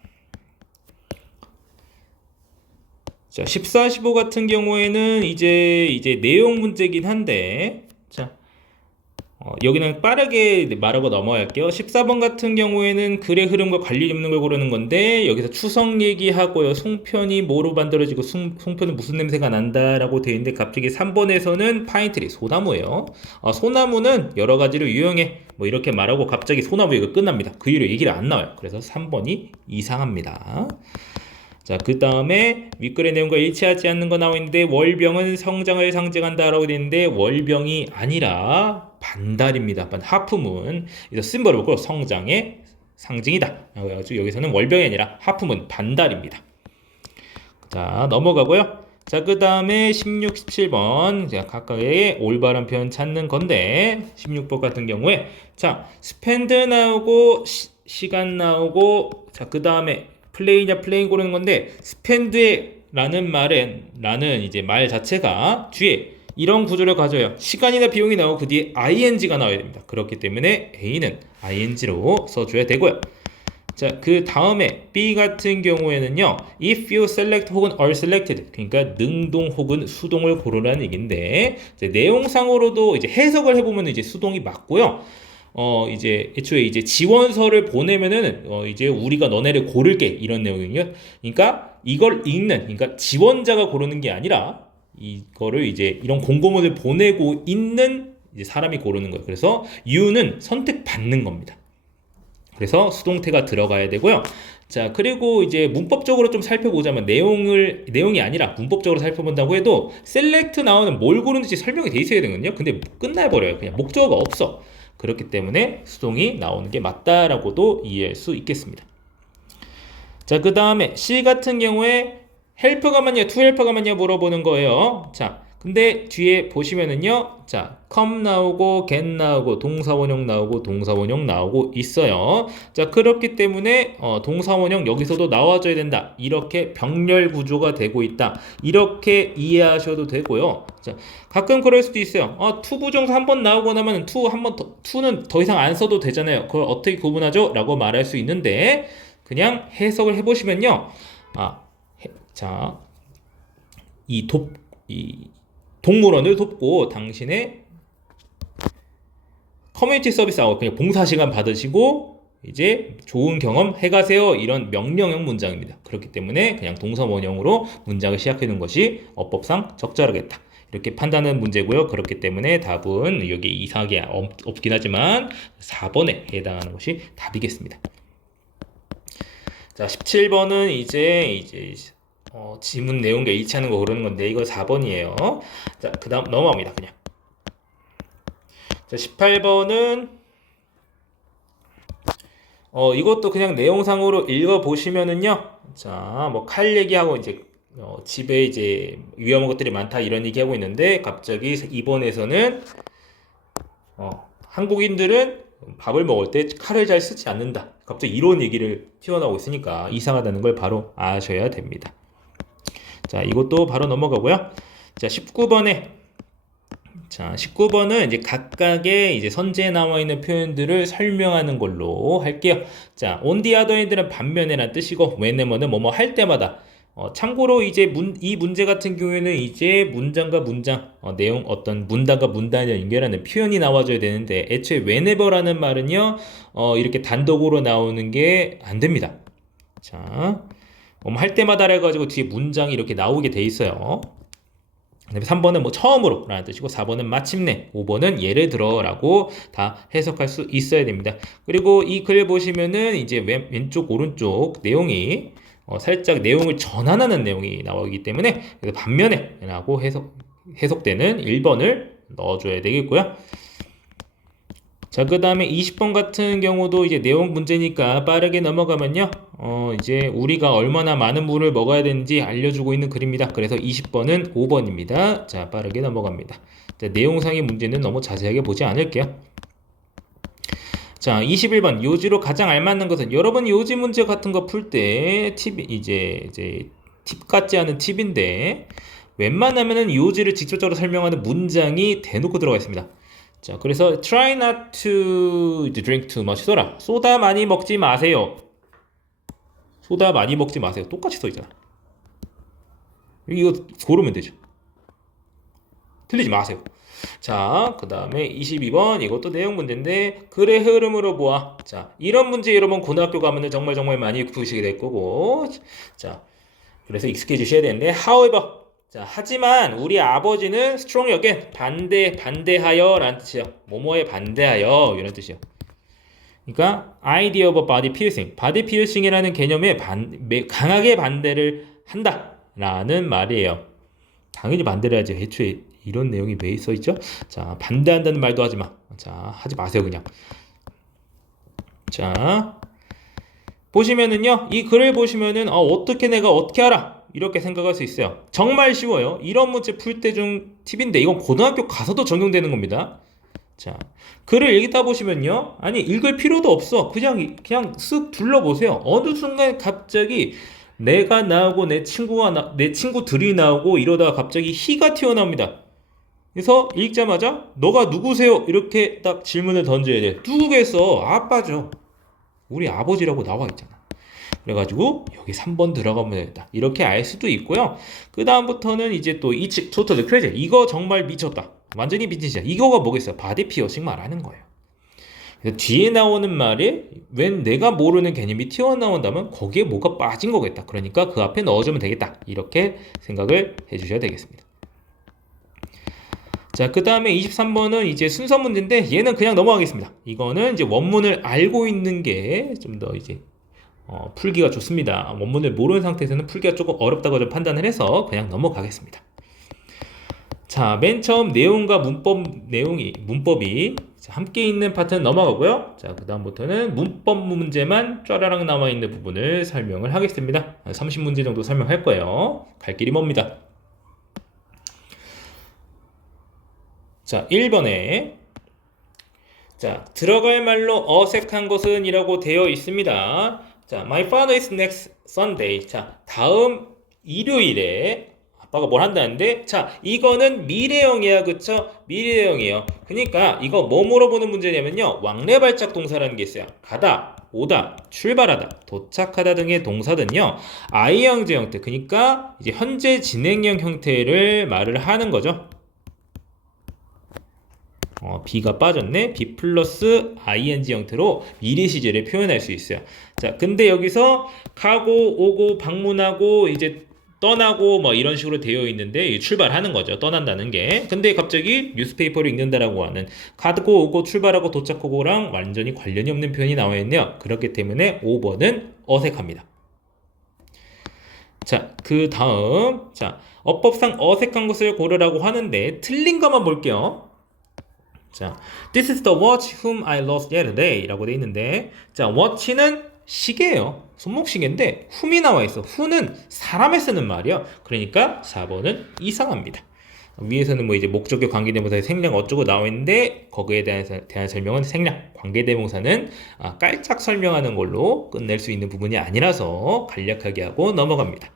자, 14, 15 같은 경우에는 이제 내용 문제긴 한데, 자, 여기는 빠르게 말하고 넘어갈게요. 14번 같은 경우에는 글의 흐름과 관리 없는 걸 고르는 건데, 여기서 추석 얘기하고요. 송편이 뭐로 만들어지고 송편은 무슨 냄새가 난다라고 되어 있는데, 갑자기 3번에서는 파인트리, 소나무예요. 소나무는 여러 가지로 유용해. 뭐 이렇게 말하고 갑자기 소나무 이거 끝납니다. 그 이후로 얘기를 안 나와요. 그래서 3번이 이상합니다. 자, 그 다음에 윗글의 내용과 일치하지 않는 거 나와 있는데, 월병은 성장을 상징한다라고 되어 있는데 월병이 아니라 반달입니다. 하프문. 그래서 심벌을 보고 성장의 상징이다. 그래가지고 여기서는 월병이 아니라 하프문 반달입니다. 자, 넘어가고요. 자, 그 다음에 16, 17번 각각의 올바른 표현 찾는 건데, 16번 같은 경우에 자, 스펜드 나오고 시간 나오고, 자, 그 다음에 플레이냐 플레인 고르는 건데, 스펜드라는 이제 말 자체가 뒤에 이런 구조를 가져요. 시간이나 비용이 나오고 그 뒤에 ing가 나와야 됩니다. 그렇기 때문에 A는 ing로 써줘야 되고요. 자, 그 다음에 B 같은 경우에는요, if you select 혹은 are selected, 그러니까 능동 혹은 수동을 고르라는 얘기인데, 내용상으로도 이제 해석을 해보면 이제 수동이 맞고요. 이제 애초에 이제 지원서를 보내면은 이제 우리가 너네를 고를게 이런 내용이거든요. 그러니까 이걸 그러니까 지원자가 고르는 게 아니라 이거를 이제 이런 공고문을 보내고 있는 이제 사람이 고르는 거예요. 그래서 you는 선택받는 겁니다. 그래서 수동태가 들어가야 되고요. 자, 그리고 이제 문법적으로 좀 살펴보자면 내용이 아니라 문법적으로 살펴본다고 해도 select 나오는 뭘 고르는지 설명이 돼 있어야 되거든요. 근데 끝나버려요. 그냥 목적어가 없어. 그렇기 때문에 수동이 나오는 게 맞다라고도 이해할 수 있겠습니다. 자, 그 다음에 C 같은 경우에 헬프가 맞냐, 투 헬프가 맞냐 물어보는 거예요. 자, 근데 뒤에 보시면은요, 자, come 나오고, get 나오고, 동사원형 나오고, 동사원형 나오고 있어요. 자, 그렇기 때문에 동사원형 여기서도 나와줘야 된다. 이렇게 병렬 구조가 되고 있다. 이렇게 이해하셔도 되고요. 자, 가끔 그럴 수도 있어요. to 부정사 한 번 나오고 나면 to는 더 이상 안 써도 되잖아요. 그걸 어떻게 구분하죠? 라고 말할 수 있는데, 그냥 해석을 해보시면요. 자, 이 동물원을 돕고 당신의 커뮤니티 서비스하고 그냥 봉사 시간 받으시고 이제 좋은 경험 해가세요. 이런 명령형 문장입니다. 그렇기 때문에 그냥 동사원형으로 문장을 시작하는 것이 어법상 적절하겠다. 이렇게 판단하는 문제고요. 그렇기 때문에 답은 여기 이상하게 없긴 하지만 4번에 해당하는 것이 답이겠습니다. 자, 17번은 이제 지문 내용과 일치하는 거 고르는 건데 이거 4번이에요. 자, 그 다음 넘어갑니다. 그냥. 자, 18번은 이것도 그냥 내용상으로 읽어보시면은요. 자, 뭐 칼 얘기하고 이제 집에 이제 위험한 것들이 많다 이런 얘기하고 있는데 갑자기 이번에서는 한국인들은 밥을 먹을 때 칼을 잘 쓰지 않는다. 갑자기 이런 얘기를 튀어나오고 있으니까 이상하다는 걸 바로 아셔야 됩니다. 자, 이것도 바로 넘어가고요. 자, 19번은 이제 각각의 이제 선제에 나와 있는 표현들을 설명하는 걸로 할게요. 자, on the other hand는 반면에란 뜻이고, whenever는 뭐뭐 할 때마다. 참고로 이제 이 문제 같은 경우에는 이제 문장과 문장, 내용 어떤 문단과 문단을 연결하는 표현이 나와줘야 되는데, 애초에 whenever라는 말은요, 이렇게 단독으로 나오는 게 안 됩니다. 자, 할 때마다 해가지고 뒤에 문장이 이렇게 나오게 돼 있어요. 3번은 뭐 처음으로 라는 뜻이고 4번은 마침내, 5번은 예를 들어 라고 다 해석할 수 있어야 됩니다. 그리고 이 글 보시면은 이제 왼쪽 오른쪽 내용이 살짝 내용을 전환하는 내용이 나오기 때문에 반면에 라고 해석되는 1번을 넣어줘야 되겠고요. 자, 그 다음에 20번 같은 경우도 이제 내용 문제니까 빠르게 넘어가면요. 이제 우리가 얼마나 많은 물을 먹어야 되는지 알려주고 있는 글입니다. 그래서 20번은 5번입니다. 자, 빠르게 넘어갑니다. 자, 내용상의 문제는 너무 자세하게 보지 않을게요. 자, 21번. 요지로 가장 알맞는 것은 여러분 요지 문제 같은 거 풀 때 이제 팁 같지 않은 팁인데 웬만하면은 요지를 직접적으로 설명하는 문장이 대놓고 들어가 있습니다. 자, 그래서 try not to drink too much 소다. 소다 많이 먹지 마세요. 소다 많이 먹지 마세요. 똑같이 써 있잖아. 이거 고르면 되죠. 틀리지 마세요. 자, 그 다음에 22번 이것도 내용 문제인데 글의 흐름으로 보아. 자, 이런 문제 여러분 고등학교 가면은 정말 많이 푸시게 될 거고. 자, 그래서 익숙해지셔야 되는데 however. 자, 하지만 우리 아버지는 strong again 반대하여 라는 뜻이에요. 뭐뭐에 반대하여 이런 뜻이에요. 그러니까 idea of body piercing, body piercing이라는 개념에 강하게 반대를 한다 라는 말이에요. 당연히 반대를 하지. 애초에 이런 내용이 왜 써 있죠? 자, 반대한다는 말도 하지 마. 자, 하지 마세요 그냥. 자, 보시면은요, 이 글을 보시면은 어떻게 내가 어떻게 알아? 이렇게 생각할 수 있어요. 정말 쉬워요. 이런 문제 풀 때 중 팁인데 이건 고등학교 가서도 적용되는 겁니다. 자, 글을 읽다 보시면요. 아니, 읽을 필요도 없어. 그냥 쓱 둘러보세요. 어느 순간 갑자기 내가 나오고 내 친구들이 나오고 이러다가 갑자기 희가 튀어나옵니다. 그래서 읽자마자 너가 누구세요? 이렇게 딱 질문을 던져야 돼. 누구겠어? 아빠죠. 우리 아버지라고 나와 있잖아. 그래가지고 여기 3번 들어가면 되겠다. 이렇게 알 수도 있고요. 그 다음부터는 이제 또 이 토탈 크레이지. 이거 정말 미쳤다. 완전히 미치지. 이거가 뭐겠어요? 바디 피어싱 말하는 거예요. 그래서 뒤에 나오는 말에 웬 내가 모르는 개념이 튀어나온다면 거기에 뭐가 빠진 거겠다. 그러니까 그 앞에 넣어주면 되겠다. 이렇게 생각을 해주셔야 되겠습니다. 자, 그 다음에 23번은 이제 순서 문제인데 얘는 그냥 넘어가겠습니다. 이거는 이제 원문을 알고 있는 게 좀 더 이제 풀기가 좋습니다. 원문을 모르는 상태에서는 풀기가 조금 어렵다고 좀 판단을 해서 그냥 넘어가겠습니다. 자, 맨 처음 내용과 문법이 함께 있는 파트는 넘어가고요. 자, 그 다음부터는 문법 문제만 쫘라락 나와 있는 부분을 설명을 하겠습니다. 30문제 정도 설명할 거예요. 갈 길이 멉니다. 자, 1번에 자, 들어갈 말로 어색한 것은 이라고 되어 있습니다. 자, my father is next Sunday. 자, 다음 일요일에 아빠가 뭘 한다는데, 자, 이거는 미래형이야, 그쵸? 미래형이에요. 그러니까 이거 뭐 물어보는 문제냐면요, 왕래발작 동사라는 게 있어요. 가다, 오다, 출발하다, 도착하다 등의 동사들은요, I형제 형태, 그러니까 이제 현재 진행형 형태를 말을 하는 거죠. B가 빠졌네. B 플러스 ing 형태로 미래 시제를 표현할 수 있어요. 자, 근데 여기서 가고 오고 방문하고 이제 떠나고 뭐 이런 식으로 되어 있는데 출발하는 거죠. 떠난다는 게. 근데 갑자기 뉴스페이퍼를 읽는다라고 하는 가고 오고 출발하고 도착하고랑 완전히 관련이 없는 표현이 나와 있네요. 그렇기 때문에 5번은 어색합니다. 자, 그 다음 어법상 어색한 것을 고르라고 하는데 틀린 것만 볼게요. 자, this is the watch whom I lost yesterday 라고 돼 있는데, 자, watch는 시계예요. 손목시계인데 whom이 나와 있어. who는 사람에 쓰는 말이야. 그러니까 4번은 이상합니다. 위에서는 뭐 이제 목적격 관계대명사의 생략 어쩌고 나와 있는데, 거기에 대한 설명은 생략, 관계대명사는 깔짝 설명하는 걸로 끝낼 수 있는 부분이 아니라서 간략하게 하고 넘어갑니다.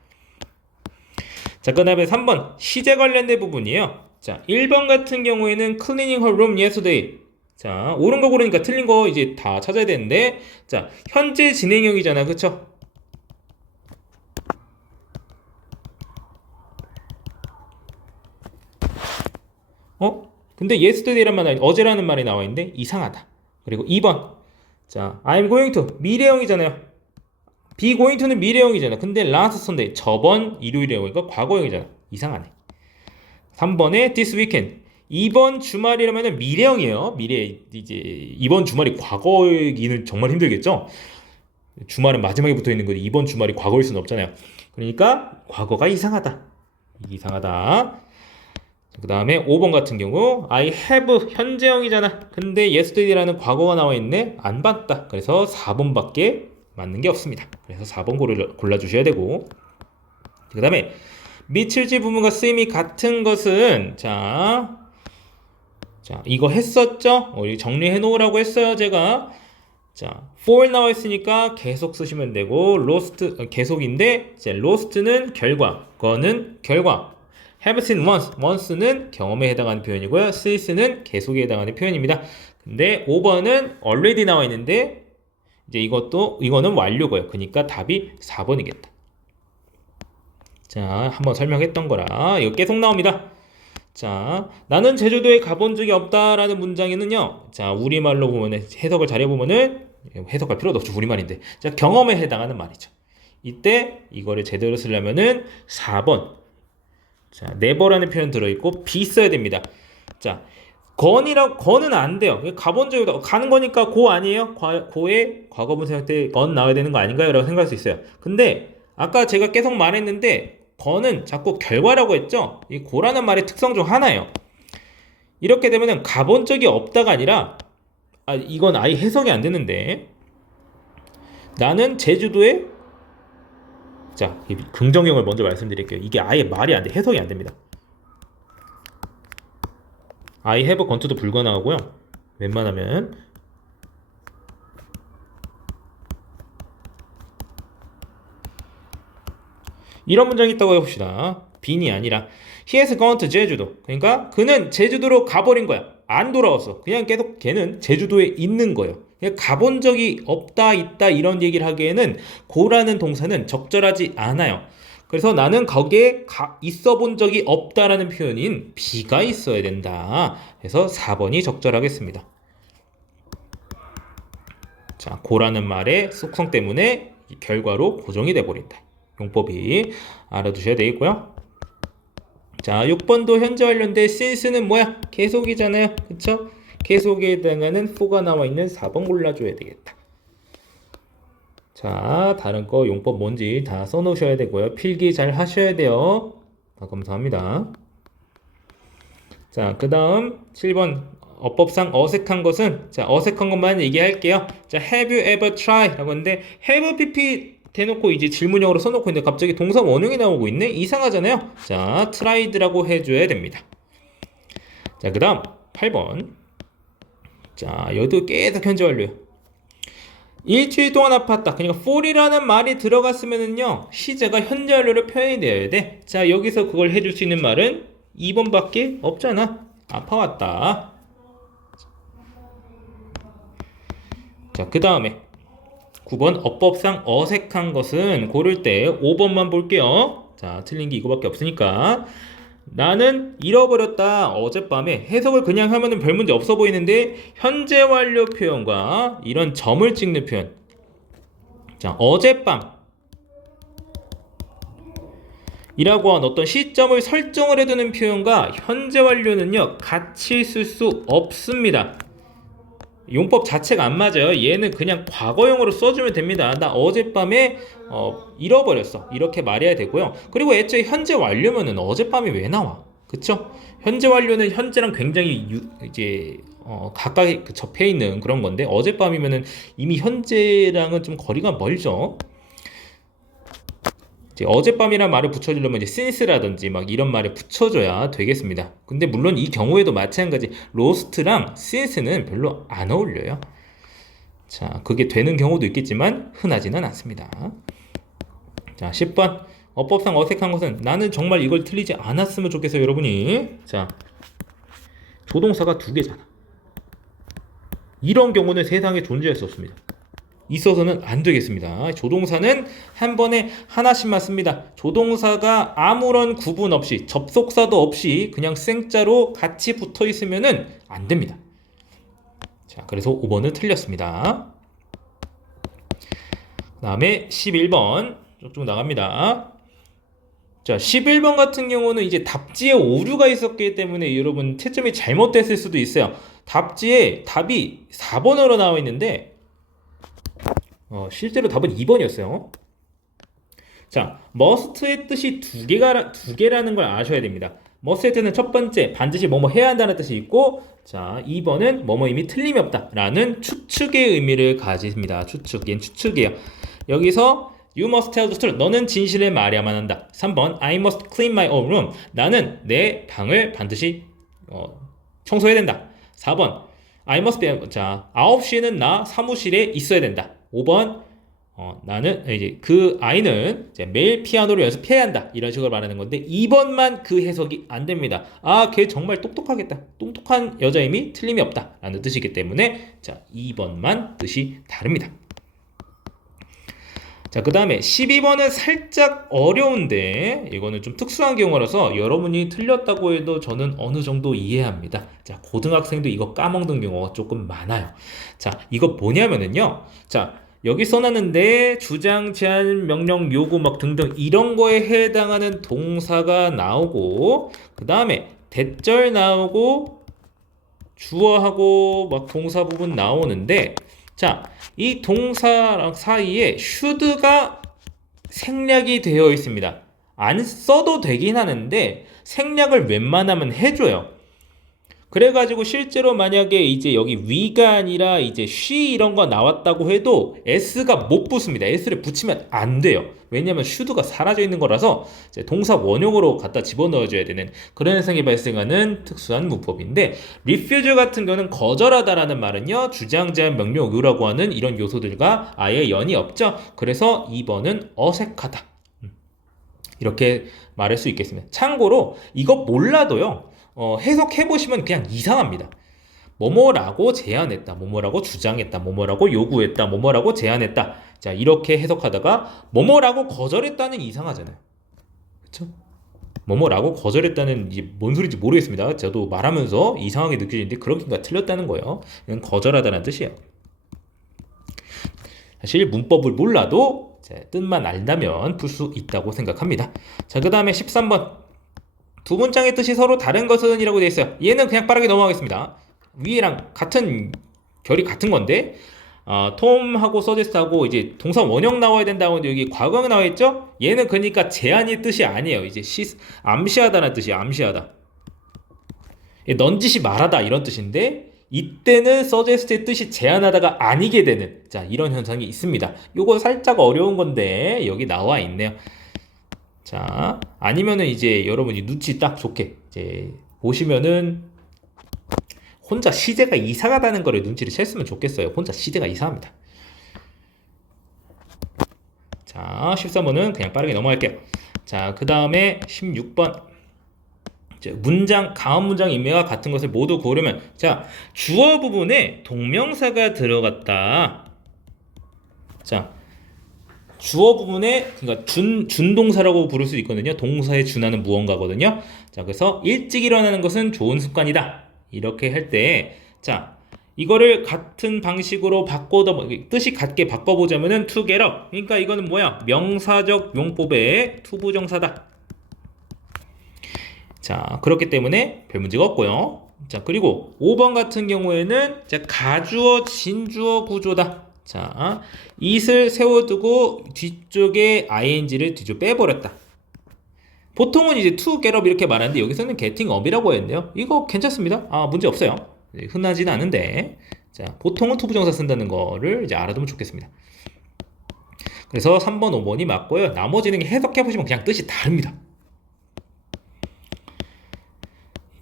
자, 그 다음에 3번 시제 관련된 부분이에요. 자, 1번 같은 경우에는 cleaning her room yesterday. 자, 옳은 거 고르니까 틀린 거 이제 다 찾아야 되는데, 자, 현재 진행형이잖아, 그쵸? 근데 yesterday란 말이 어제라는 말이 나와 있는데 이상하다. 그리고 2번, 자, I'm going to 미래형이잖아요. be going to는 미래형이잖아. 근데 last Sunday 저번 일요일이니까 과거형이잖아. 이상하네. 3번에 this weekend 이번 주말이라면 미래형이에요. 미래 이제 이번 주말이 과거이기는 정말 힘들겠죠. 주말은 마지막에 붙어 있는 거지 이번 주말이 과거일 수는 없잖아요. 그러니까 과거가 이상하다. 그 다음에 5번 같은 경우 I have 현재형이잖아. 근데 yesterday라는 과거가 나와 있네. 안 봤다. 그래서 4번밖에 맞는 게 없습니다. 그래서 4번 골라주셔야 되고, 그 다음에 미칠지 부분과 쓰임이 같은 것은 자 이거 했었죠? 우리 정리해 놓으라고 했어요 제가. 자, for 나와 있으니까 계속 쓰시면 되고, lost 계속인데, 자, lost는 결과, 거는 결과, have seen once는 경험에 해당하는 표현이고요, since는 계속에 해당하는 표현입니다. 근데 5번은 already 나와 있는데 이제 이거는 완료고요. 그러니까 답이 4번이겠다. 자, 한번 설명했던 거라 이거 계속 나옵니다. 자, 나는 제주도에 가본 적이 없다라는 문장에는요, 자, 우리말로 보면은 해석을 잘해보면은 해석할 필요도 없죠. 우리말인데. 자, 경험에 해당하는 말이죠. 이때 이거를 제대로 쓰려면은 4번. 자, never라는 표현 들어있고 be 써야 됩니다. 자, 건은 안 돼요. 가본 적이 없다. 가는 거니까 고 아니에요? 고에 과거분 사용 때 건 나와야 되는 거 아닌가요? 라고 생각할 수 있어요. 근데 아까 제가 계속 말했는데 건은 자꾸 결과라고 했죠? 이 고라는 말의 특성 중 하나예요. 이렇게 되면은 가본 적이 없다가 아니라, 이건 아예 해석이 안 되는데, 나는 제주도에, 자, 긍정형을 먼저 말씀드릴게요. 이게 아예 말이 안 돼. 해석이 안 됩니다. I have gone to도 불가능하고요. 웬만하면 이런 문장이 있다고 해봅시다. 빈이 아니라 He has gone to 제주도. 그러니까 그는 제주도로 가버린 거야. 안 돌아왔어. 그냥 계속 걔는 제주도에 있는 거예요. 그냥 가본 적이 없다, 있다 이런 얘기를 하기에는 고라는 동사는 적절하지 않아요. 그래서 나는 거기에 있어 본 적이 없다라는 표현인 be가 있어야 된다. 그래서 4번이 적절하겠습니다. 자, 고라는 말의 속성 때문에 결과로 고정이 돼버린다. 용법이 알아두셔야 되겠고요. 자, 6번도 현재 완료인데 since는 뭐야? 계속이잖아요. 그쵸? 계속에 해당하는 for가 나와 있는 4번 골라줘야 되겠다. 자, 다른 거 용법 뭔지 다 써놓으셔야 되고요. 필기 잘 하셔야 돼요. 감사합니다. 자, 그 다음 7번 어법상 어색한 것은, 자, 어색한 것만 얘기할게요. 자, have you ever tried? 라고 했는데 have pp 대놓고 이제 질문형으로 써놓고 있는데 갑자기 동사 원형이 나오고 있네? 이상하잖아요. 자, tried라고 해줘야 됩니다. 자, 그 다음 8번. 자, 여기도 계속 현재 완료요. 일주일 동안 아팠다. 그러니까 for이라는 말이 들어갔으면은요, 시제가 현재 완료로 표현이 되어야 돼. 자, 여기서 그걸 해줄 수 있는 말은 2번밖에 없잖아. 아파왔다. 자, 그 다음에 9번 어법상 어색한 것은 고를 때 5번만 볼게요. 자, 틀린 게 이거밖에 없으니까. 나는 잃어버렸다. 어젯밤에 해석을 그냥 하면은 별 문제 없어 보이는데 현재 완료 표현과 이런 점을 찍는 표현. 자, 어젯밤 이라고 한 어떤 시점을 설정을 해두는 표현과 현재 완료는요 같이 쓸 수 없습니다. 용법 자체가 안 맞아요. 얘는 그냥 과거형으로 써주면 됩니다. 나 어젯밤에 잃어버렸어. 이렇게 말해야 되고요. 그리고 애초에 현재 완료면은 어젯밤이 왜 나와? 그쵸? 현재 완료는 현재랑 굉장히 이제 가까이 접해 있는 그런 건데 어젯밤이면은 이미 현재랑은 좀 거리가 멀죠. 이제 어젯밤이란 말을 붙여주려면 이제 since라든지 막 이런 말을 붙여줘야 되겠습니다. 근데 물론 이 경우에도 마찬가지 lost랑 since는 별로 안 어울려요. 자, 그게 되는 경우도 있겠지만 흔하지는 않습니다. 자, 10번. 어법상 어색한 것은 나는 정말 이걸 틀리지 않았으면 좋겠어요, 여러분이. 자, 조동사가 두 개잖아. 이런 경우는 세상에 존재할 수 없습니다. 있어서는 안 되겠습니다. 조동사는 한 번에 하나씩만 씁니다. 조동사가 아무런 구분 없이 접속사도 없이 그냥 생자로 같이 붙어 있으면은 안 됩니다. 자, 그래서 5번은 틀렸습니다. 그 다음에 11번 쭉쭉 나갑니다. 자, 11번 같은 경우는 이제 답지에 오류가 있었기 때문에 여러분 채점이 잘못됐을 수도 있어요. 답지에 답이 4번으로 나와 있는데 실제로 답은 2번이었어요. 자, must의 뜻이 두 개라는 걸 아셔야 됩니다. must의 뜻은 첫 번째, 반드시 뭐뭐 해야 한다는 뜻이 있고, 자, 2번은 뭐뭐임이 틀림이 없다라는 추측의 의미를 가집니다. 추측, 얘는 추측이에요. 여기서 You must tell the truth. 너는 진실을 말해야만 한다. 3번 I must clean my own room. 나는 내 방을 반드시 청소해야 된다. 4번 I must be. 자, 9시에는 나 사무실에 있어야 된다. 5번 나는 이제 그 아이는 이제 매일 피아노를 연습해야 한다. 이런 식으로 말하는 건데 2번만 그 해석이 안 됩니다. 아, 걔 정말 똑똑하겠다. 똑똑한 여자임이 틀림이 없다라는 뜻이기 때문에 자, 2번만 뜻이 다릅니다. 자, 그 다음에 12번은 살짝 어려운데 이거는 좀 특수한 경우라서 여러분이 틀렸다고 해도 저는 어느 정도 이해합니다. 자, 고등학생도 이거 까먹는 경우가 조금 많아요. 자, 이거 뭐냐면은요. 자, 여기 써놨는데 주장, 제안, 명령, 요구 막 등등 이런 거에 해당하는 동사가 나오고 그 다음에 대절 나오고 주어하고 막 동사 부분 나오는데 자, 이 동사랑 사이에 should가 생략이 되어 있습니다. 안 써도 되긴 하는데 생략을 웬만하면 해줘요. 그래가지고 실제로 만약에 이제 여기 we가 아니라 이제 she 이런 거 나왔다고 해도 s가 못 붙습니다. s를 붙이면 안 돼요. 왜냐면 should가 사라져 있는 거라서 이제 동사 원형으로 갖다 집어넣어줘야 되는 그런 현상이 발생하는 특수한 문법인데 refuse 같은 경우는 거절하다라는 말은요 주장, 제안, 명령, 요구라고 하는 이런 요소들과 아예 연이 없죠. 그래서 2번은 어색하다 이렇게 말할 수 있겠습니다. 참고로 이거 몰라도요 해석해보시면 그냥 이상합니다. 뭐뭐라고 제안했다, 뭐뭐라고 주장했다, 뭐뭐라고 요구했다, 뭐뭐라고 제안했다. 자, 이렇게 해석하다가 뭐뭐라고 거절했다는 이상하잖아요. 그쵸? 뭐뭐라고 거절했다는 이게 뭔 소리인지 모르겠습니다. 저도 말하면서 이상하게 느껴지는데 그렇게가 틀렸다는 거예요. 이건 거절하다는 뜻이에요. 사실 문법을 몰라도 뜻만 알다면 풀 수 있다고 생각합니다. 자, 그 다음에 13번. 두 문장의 뜻이 서로 다른 것은 이라고 되어 있어요. 얘는 그냥 빠르게 넘어가겠습니다. 위에랑 같은 결이 같은 건데 톰하고 서제스트하고 이제 동사 원형 나와야 된다고 하는데 여기 과거형 나와 있죠? 얘는 그러니까 제한의 뜻이 아니에요. 이제 암시하다는 뜻이에요. 암시하다. 넌지시 말하다 이런 뜻인데 이때는 서제스트의 뜻이 제한하다가 아니게 되는 자 이런 현상이 있습니다. 요거 살짝 어려운 건데 여기 나와 있네요. 자, 아니면은 이제 여러분이 눈치 딱 좋게 이제 보시면은 혼자 시제가 이상하다는 거를 눈치를 챘으면 좋겠어요. 혼자 시제가 이상합니다. 자, 13번은 그냥 빠르게 넘어갈게요. 자, 그 다음에 16번. 문장, 가운 문장 인매와 같은 것을 모두 고르면 자, 주어 부분에 동명사가 들어갔다. 자, 주어 부분에 그러니까 준동사라고 부를 수 있거든요. 동사에 준하는 무언가거든요. 자, 그래서 일찍 일어나는 것은 좋은 습관이다. 이렇게 할 때, 자, 이거를 같은 방식으로 뜻이 같게 바꿔보자면은 to get up. 그러니까 이거는 뭐야? 명사적 용법의 투부정사다. 자, 그렇기 때문에 별 문제가 없고요. 자, 그리고 5번 같은 경우에는 자, 가주어, 진주어 구조다. 자, it을 세워두고 뒤쪽에 ing를 뒤로 빼버렸다. 보통은 이제 to get up 이렇게 말하는데 여기서는 getting up이라고 했네요. 이거 괜찮습니다. 문제 없어요. 흔하지는 않은데, 자, 보통은 투부정사 쓴다는 거를 이제 알아두면 좋겠습니다. 그래서 3번, 5번이 맞고요. 나머지는 해석해보시면 그냥 뜻이 다릅니다.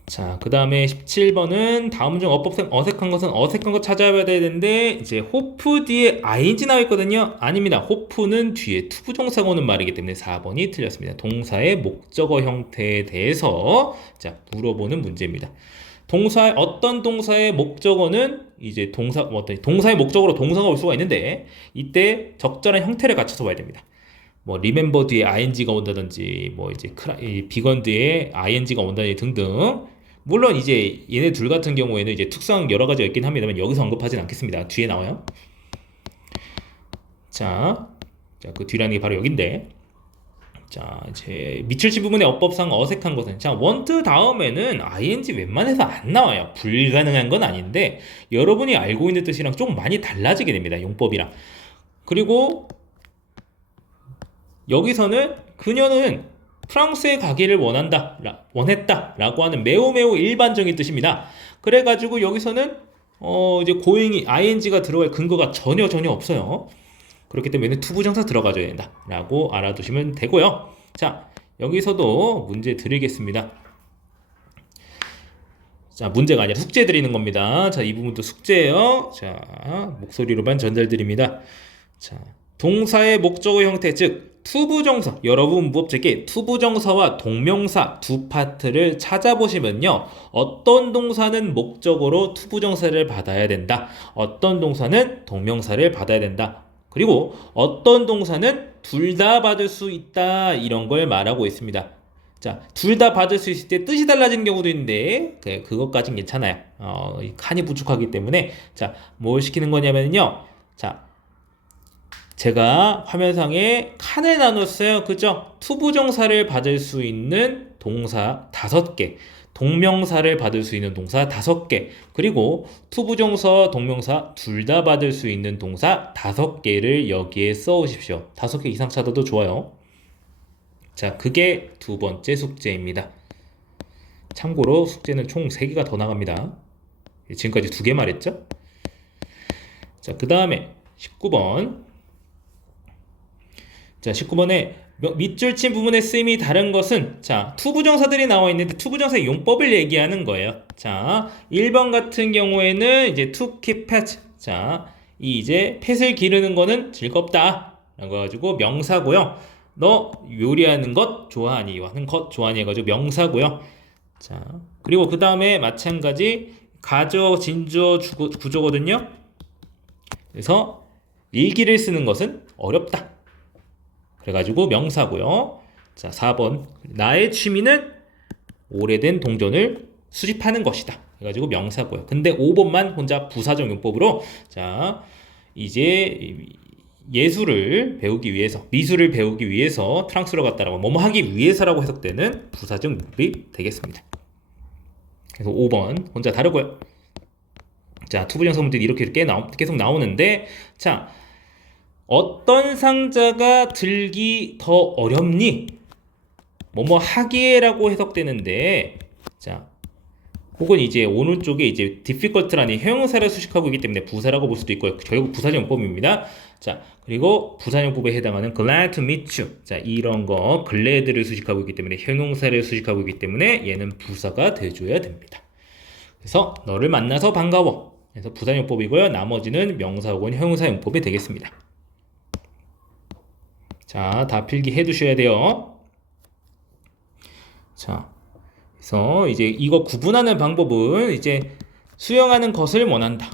자, 그 다음에 17번은 다음 중 어법상 어색한 것은 어색한 거 찾아봐야 되는데, 이제 호프 뒤에 ing 나와 있거든요. 아닙니다. 호프는 뒤에 투부정사가 오는 말이기 때문에 4번이 틀렸습니다. 동사의 목적어 형태에 대해서 자, 물어보는 문제입니다. 어떤 동사의 목적어는 이제 동사의 목적어로 동사가 올 수가 있는데, 이때 적절한 형태를 갖춰서 와야 됩니다. 뭐 remember 뒤에 ing가 온다든지, 뭐 이제 비건 뒤에 ing가 온다든지 등등. 물론 이제 얘네 둘 같은 경우에는 이제 특수한 여러 가지가 있긴 합니다만 여기서 언급하진 않겠습니다. 뒤에 나와요. 자, 그 뒤라는 게 바로 여긴데. 자, 이제 밑줄치 부분의 어법상 어색한 것은, 자, want 다음에는 ing 웬만해서 안 나와요. 불가능한 건 아닌데 여러분이 알고 있는 뜻이랑 좀 많이 달라지게 됩니다. 용법이랑. 그리고 여기서는 그녀는 프랑스에 가기를 원했다 라고 하는 매우 일반적인 뜻입니다. 그래가지고 여기서는 이제 고잉이 ing가 들어갈 근거가 전혀 없어요. 그렇기 때문에 투부정사 들어가줘야 된다 라고 알아두시면 되고요. 자, 여기서도 문제 드리겠습니다. 자, 문제가 아니라 숙제 드리는 겁니다. 자, 이 부분도 숙제예요. 자, 목소리로만 전달드립니다. 자, 동사의 목적어 형태, 즉 투부정사, 여러분 문법책에 투부정사와 동명사 두 파트를 찾아보시면요, 어떤 동사는 목적어로 투부정사를 받아야 된다, 어떤 동사는 동명사를 받아야 된다, 그리고 어떤 동사는 둘 다 받을 수 있다, 이런 걸 말하고 있습니다. 자, 둘 다 받을 수 있을 때 뜻이 달라지는 경우도 있는데 그것까진 괜찮아요. 칸이 부족하기 때문에. 자, 뭘 시키는 거냐면요, 자, 제가 화면상에 칸을 나눴어요. 그죠? 투부정사를 받을 수 있는 동사 5개, 동명사를 받을 수 있는 동사 5개, 그리고 투부정사, 동명사 둘 다 받을 수 있는 동사 5개를 여기에 써오십시오. 5개 이상 찾아도 좋아요. 자, 그게 두 번째 숙제입니다. 참고로 숙제는 총 3개가 더 나갑니다. 지금까지 2개 말했죠? 자, 그 다음에 19번. 자, 19번에 밑줄 친 부분의 쓰임이 다른 것은, 자, 투부정사들이 나와 있는데 투부정사의 용법을 얘기하는 거예요. 자, 1번 같은 경우에는 이제 to keep pet. 자, 이제 펫을 기르는 거는 즐겁다 라고 해가지고 명사고요. 너 요리하는 것 좋아하니? 하는 것 좋아하니? 해가지고 명사고요. 자, 그리고 그 다음에 마찬가지 가주어, 진주어, 구조거든요. 그래서 일기를 쓰는 것은 어렵다. 그래가지고 명사고요. 자, 4번. 나의 취미는 오래된 동전을 수집하는 것이다. 그래가지고 명사고요. 근데 5번만 혼자 부사적 용법으로, 자, 이제 예술을 배우기 위해서, 미술을 배우기 위해서 프랑스로 갔다라고, 뭐뭐 하기 위해서라고 해석되는 부사적 용법이 되겠습니다. 그래서 5번 혼자 다르고요. 자, 투부정사 문제들이 이렇게 계속 나오는데, 자, 어떤 상자가 들기 더 어렵니? 뭐뭐 하기에라고 해석되는데, 자, 혹은 이제 오른쪽에 이제 difficult라는 형용사를 수식하고 있기 때문에 부사라고 볼 수도 있고요. 결국 부사적 용법입니다. 자, 그리고 부사용법에 해당하는 glad to meet you. 자, 이런 거 glad를 수식하고 있기 때문에, 형용사를 수식하고 있기 때문에 얘는 부사가 돼줘야 됩니다. 그래서 너를 만나서 반가워. 그래서 부사용법이고요. 나머지는 명사 혹은 형용사 용법이 되겠습니다. 자, 다 필기해 두셔야 돼요. 자, 그래서 이제 이거 구분하는 방법은 이제 수영하는 것을 원한다.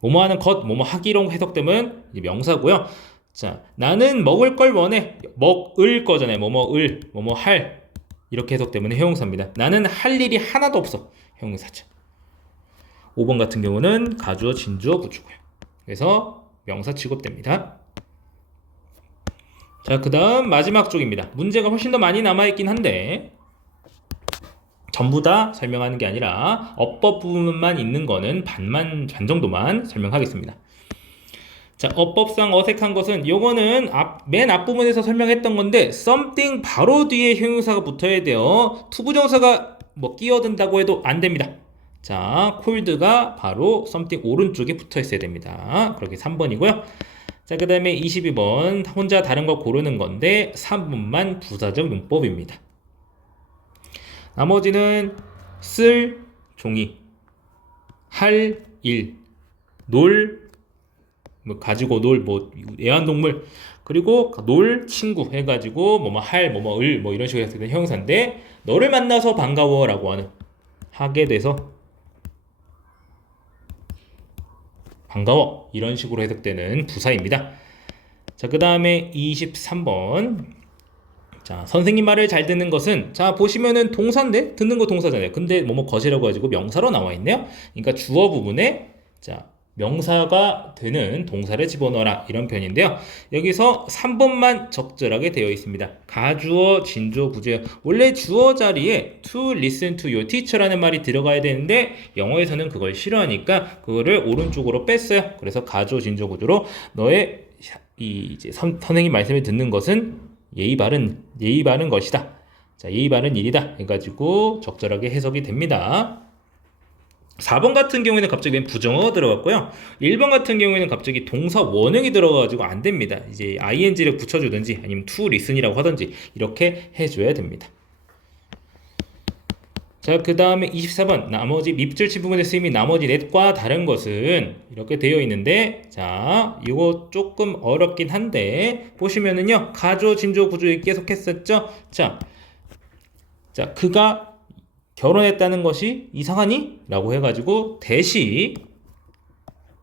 뭐뭐 하는 것, 뭐뭐 하기로 해석되면 이제 명사고요. 자, 나는 먹을 걸 원해. 먹을 거잖아요. 뭐뭐 할. 이렇게 해석되면 형용사입니다. 나는 할 일이 하나도 없어. 형용사죠. 5번 같은 경우는 가주어, 진주어, 구주고요. 그래서 명사 취급됩니다. 자, 그 다음 마지막 쪽입니다. 문제가 훨씬 더 많이 남아있긴 한데 전부 다 설명하는 게 아니라 어법 부분만 있는 거는 반 정도만 설명하겠습니다. 자, 어법상 어색한 것은, 요거는 맨 앞부분에서 설명했던 건데 something 바로 뒤에 형용사가 붙어야 돼요. 투부정사가 뭐 끼어든다고 해도 안 됩니다. 자, cold가 바로 something 오른쪽에 붙어 있어야 됩니다. 그렇게 3번이고요. 자, 그 다음에 22번 혼자 다른 거 고르는 건데 3번만 부사적 용법입니다. 나머지는 쓸 종이, 할 일, 놀, 뭐 가지고 놀, 뭐 애완동물, 그리고 놀 친구 해가지고 뭐뭐 할, 뭐뭐 을, 뭐 이런 식으로 해서 되는 형용사인데 너를 만나서 반가워라고 하게 돼서 반가워 이런 식으로 해석되는 부사입니다. 자, 그 다음에 23번. 자, 선생님 말을 잘 듣는 것은, 자, 보시면은 동사인데 듣는 거 동사잖아요. 근데 뭐뭐 것이라고 가지고 명사로 나와 있네요. 그러니까 주어 부분에 자, 명사가 되는 동사를 집어넣어라 이런 표현인데요. 여기서 3번만 적절하게 되어 있습니다. 가주어, 진주어, 구주어. 원래 주어 자리에 to listen to your teacher라는 말이 들어가야 되는데 영어에서는 그걸 싫어하니까 그거를 오른쪽으로 뺐어요. 그래서 가주어, 진주어, 구주로 너의 이제 선생님 말씀을 듣는 것은 예의 바른 것이다. 자, 예의 바른 일이다. 해가지고 적절하게 해석이 됩니다. 4번 같은 경우에는 갑자기 웬 부정어가 들어갔고요. 1번 같은 경우에는 갑자기 동사 원형이 들어가가지고 안 됩니다. 이제 ing를 붙여주든지 아니면 to listen이라고 하든지 이렇게 해줘야 됩니다. 자, 그 다음에 24번 나머지 밑줄치 부분의 쓰임이 나머지 넷과 다른 것은 이렇게 되어 있는데, 자, 이거 조금 어렵긴 한데 보시면은요 가조, 진조, 구조 계속 했었죠. 자, 그가 결혼했다는 것이 이상하니? 라고 해가지고 대시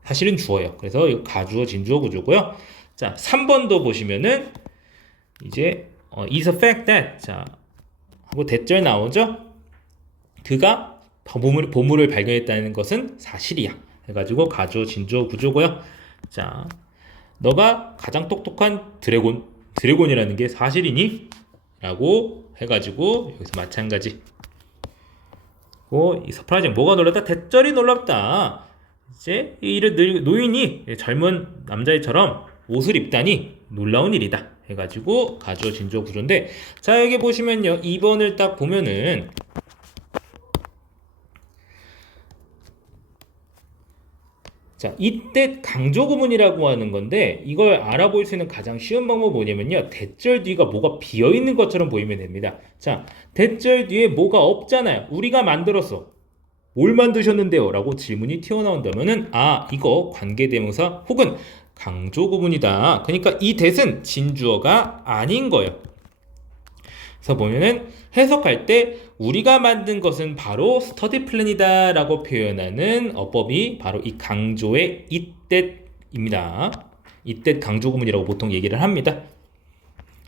사실은 주어요. 그래서 이거 가주어, 진주어, 구조고요. 자, 3번도 보시면은 이제 is a fact that 자 하고 대절 나오죠. 그가 보물을 발견했다는 것은 사실이야. 해가지고 가주어, 진주어, 구조고요. 자, 너가 가장 똑똑한 드래곤이라는 게 사실이니? 라고 해가지고 여기서 마찬가지. 이 서프라이징 뭐가 놀랍다? 대절이 놀랍다. 이제 이런 노인이 젊은 남자애처럼 옷을 입다니 놀라운 일이다. 해가지고 가주어, 진주어, 구조인데, 자, 여기 보시면요 2번을 딱 보면은 자, 이때 강조 구문이라고 하는 건데 이걸 알아볼 수 있는 가장 쉬운 방법은 뭐냐면요 대절 뒤가 뭐가 비어있는 것처럼 보이면 됩니다. 자, 대절 뒤에 뭐가 없잖아요. 우리가 만들었어. 뭘 만드셨는데요? 라고 질문이 튀어나온다면은 이거 관계대명사 혹은 강조 구문이다. 그러니까 이 that은 진주어가 아닌 거예요. 그래서 보면은 해석할 때 우리가 만든 것은 바로 스터디 플랜이다 라고 표현하는 어법이 바로 이 강조의 이때입니다. 이때 강조 구문이라고 보통 얘기를 합니다.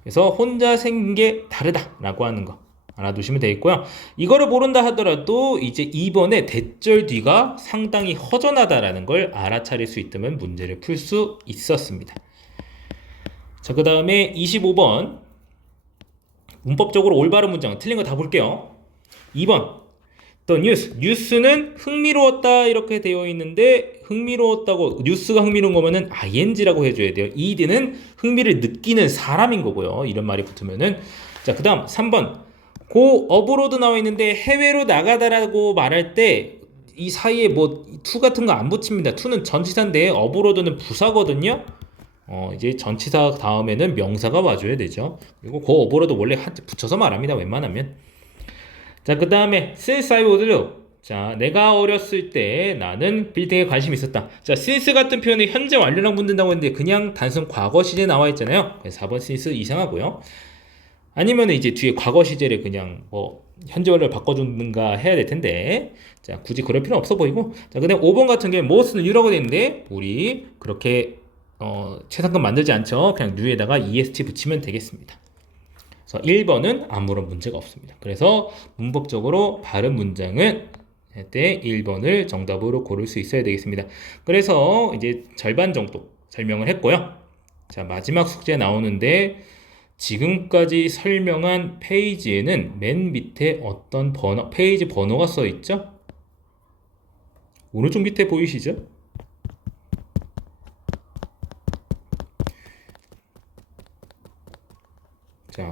그래서 혼자 생긴 게 다르다 라고 하는 거 알아두시면 되겠고요. 이거를 모른다 하더라도 이제 2번에 대절 뒤가 상당히 허전하다라는 걸 알아차릴 수 있다면 문제를 풀 수 있었습니다. 자, 그 다음에 25번 문법적으로 올바른 문장 틀린 거 다 볼게요. 2번 The 뉴스는 흥미로웠다 이렇게 되어 있는데 흥미로웠다고 뉴스가 흥미로운 거면은 ing라고 해줘야 돼요. id는 흥미를 느끼는 사람인 거고요. 이런 말이 붙으면은. 자, 그 다음 3번 고 어브로드 나와 있는데 해외로 나가다라고 말할 때 이 사이에 뭐 to 같은 거 안 붙입니다. to는 전치사인데 어브로드는 부사거든요. 이제 전치사 다음에는 명사가 와줘야 되죠. 그리고 고 어브로드 원래 한자 붙여서 말합니다. 웬만하면. 자, 그 다음에 since I was little. 자, 내가 어렸을 때 나는 빌딩에 관심이 있었다. 자, since 같은 표현이 현재 완료랑 붙는다고 했는데 그냥 단순 과거 시제 나와 있잖아요. 그래서 4번 since 이상하고요. 아니면 이제 뒤에 과거 시제를 그냥 뭐 현재 완료를 바꿔주는가 해야 될 텐데, 자, 굳이 그럴 필요는 없어 보이고. 자, 그다음 5번 같은 경우에 most는 U라고 되어 있는데 우리 그렇게 최상급 만들지 않죠. 그냥 U에다가 EST 붙이면 되겠습니다. 그래서 1번은 아무런 문제가 없습니다. 그래서 문법적으로 바른 문장은 때 1번을 정답으로 고를 수 있어야 되겠습니다. 그래서 이제 절반 정도 설명을 했고요. 자, 마지막 숙제 나오는데 지금까지 설명한 페이지에는 맨 밑에 어떤 페이지 번호가 써 있죠? 오른쪽 밑에 보이시죠? 자,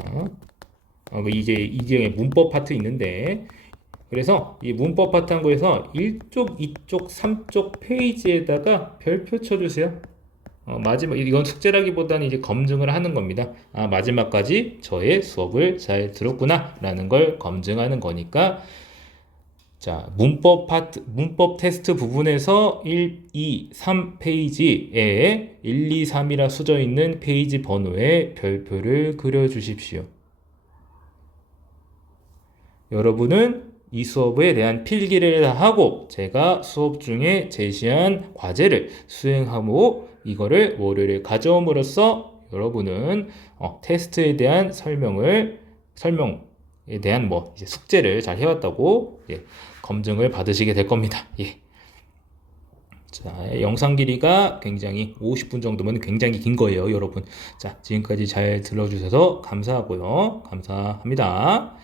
이제 문법 파트 있는데 그래서 이 문법 바탕구에서 1쪽, 2쪽, 3쪽 페이지에다가 별표 쳐주세요. 마지막, 이건 숙제라기보다는 이제 검증을 하는 겁니다. 아, 마지막까지 저의 수업을 잘 들었구나, 라는 걸 검증하는 거니까. 자, 문법 테스트 부분에서 1, 2, 3 페이지에 1, 2, 3이라 수져 있는 페이지 번호에 별표를 그려 주십시오. 여러분은 이 수업에 대한 필기를 다 하고 제가 수업 중에 제시한 과제를 수행하고 이거를 월요일에 가져옴으로써 여러분은 테스트에 대한 설명에 대한 이제 숙제를 잘 해왔다고 검증을 받으시게 될 겁니다. 예. 자, 영상 길이가 굉장히 50분 정도면 굉장히 긴 거예요, 여러분. 자, 지금까지 잘 들어주셔서 감사하고요. 감사합니다.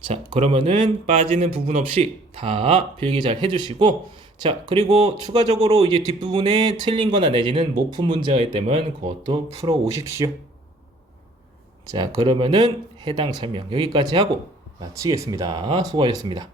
자, 그러면은 빠지는 부분 없이 다 필기 잘 해주시고, 자, 그리고 추가적으로 이제 뒷부분에 틀린 거나 내지는 못 푼 문제가 있다면 그것도 풀어 오십시오. 자, 그러면은 해당 설명 여기까지 하고 마치겠습니다. 수고하셨습니다.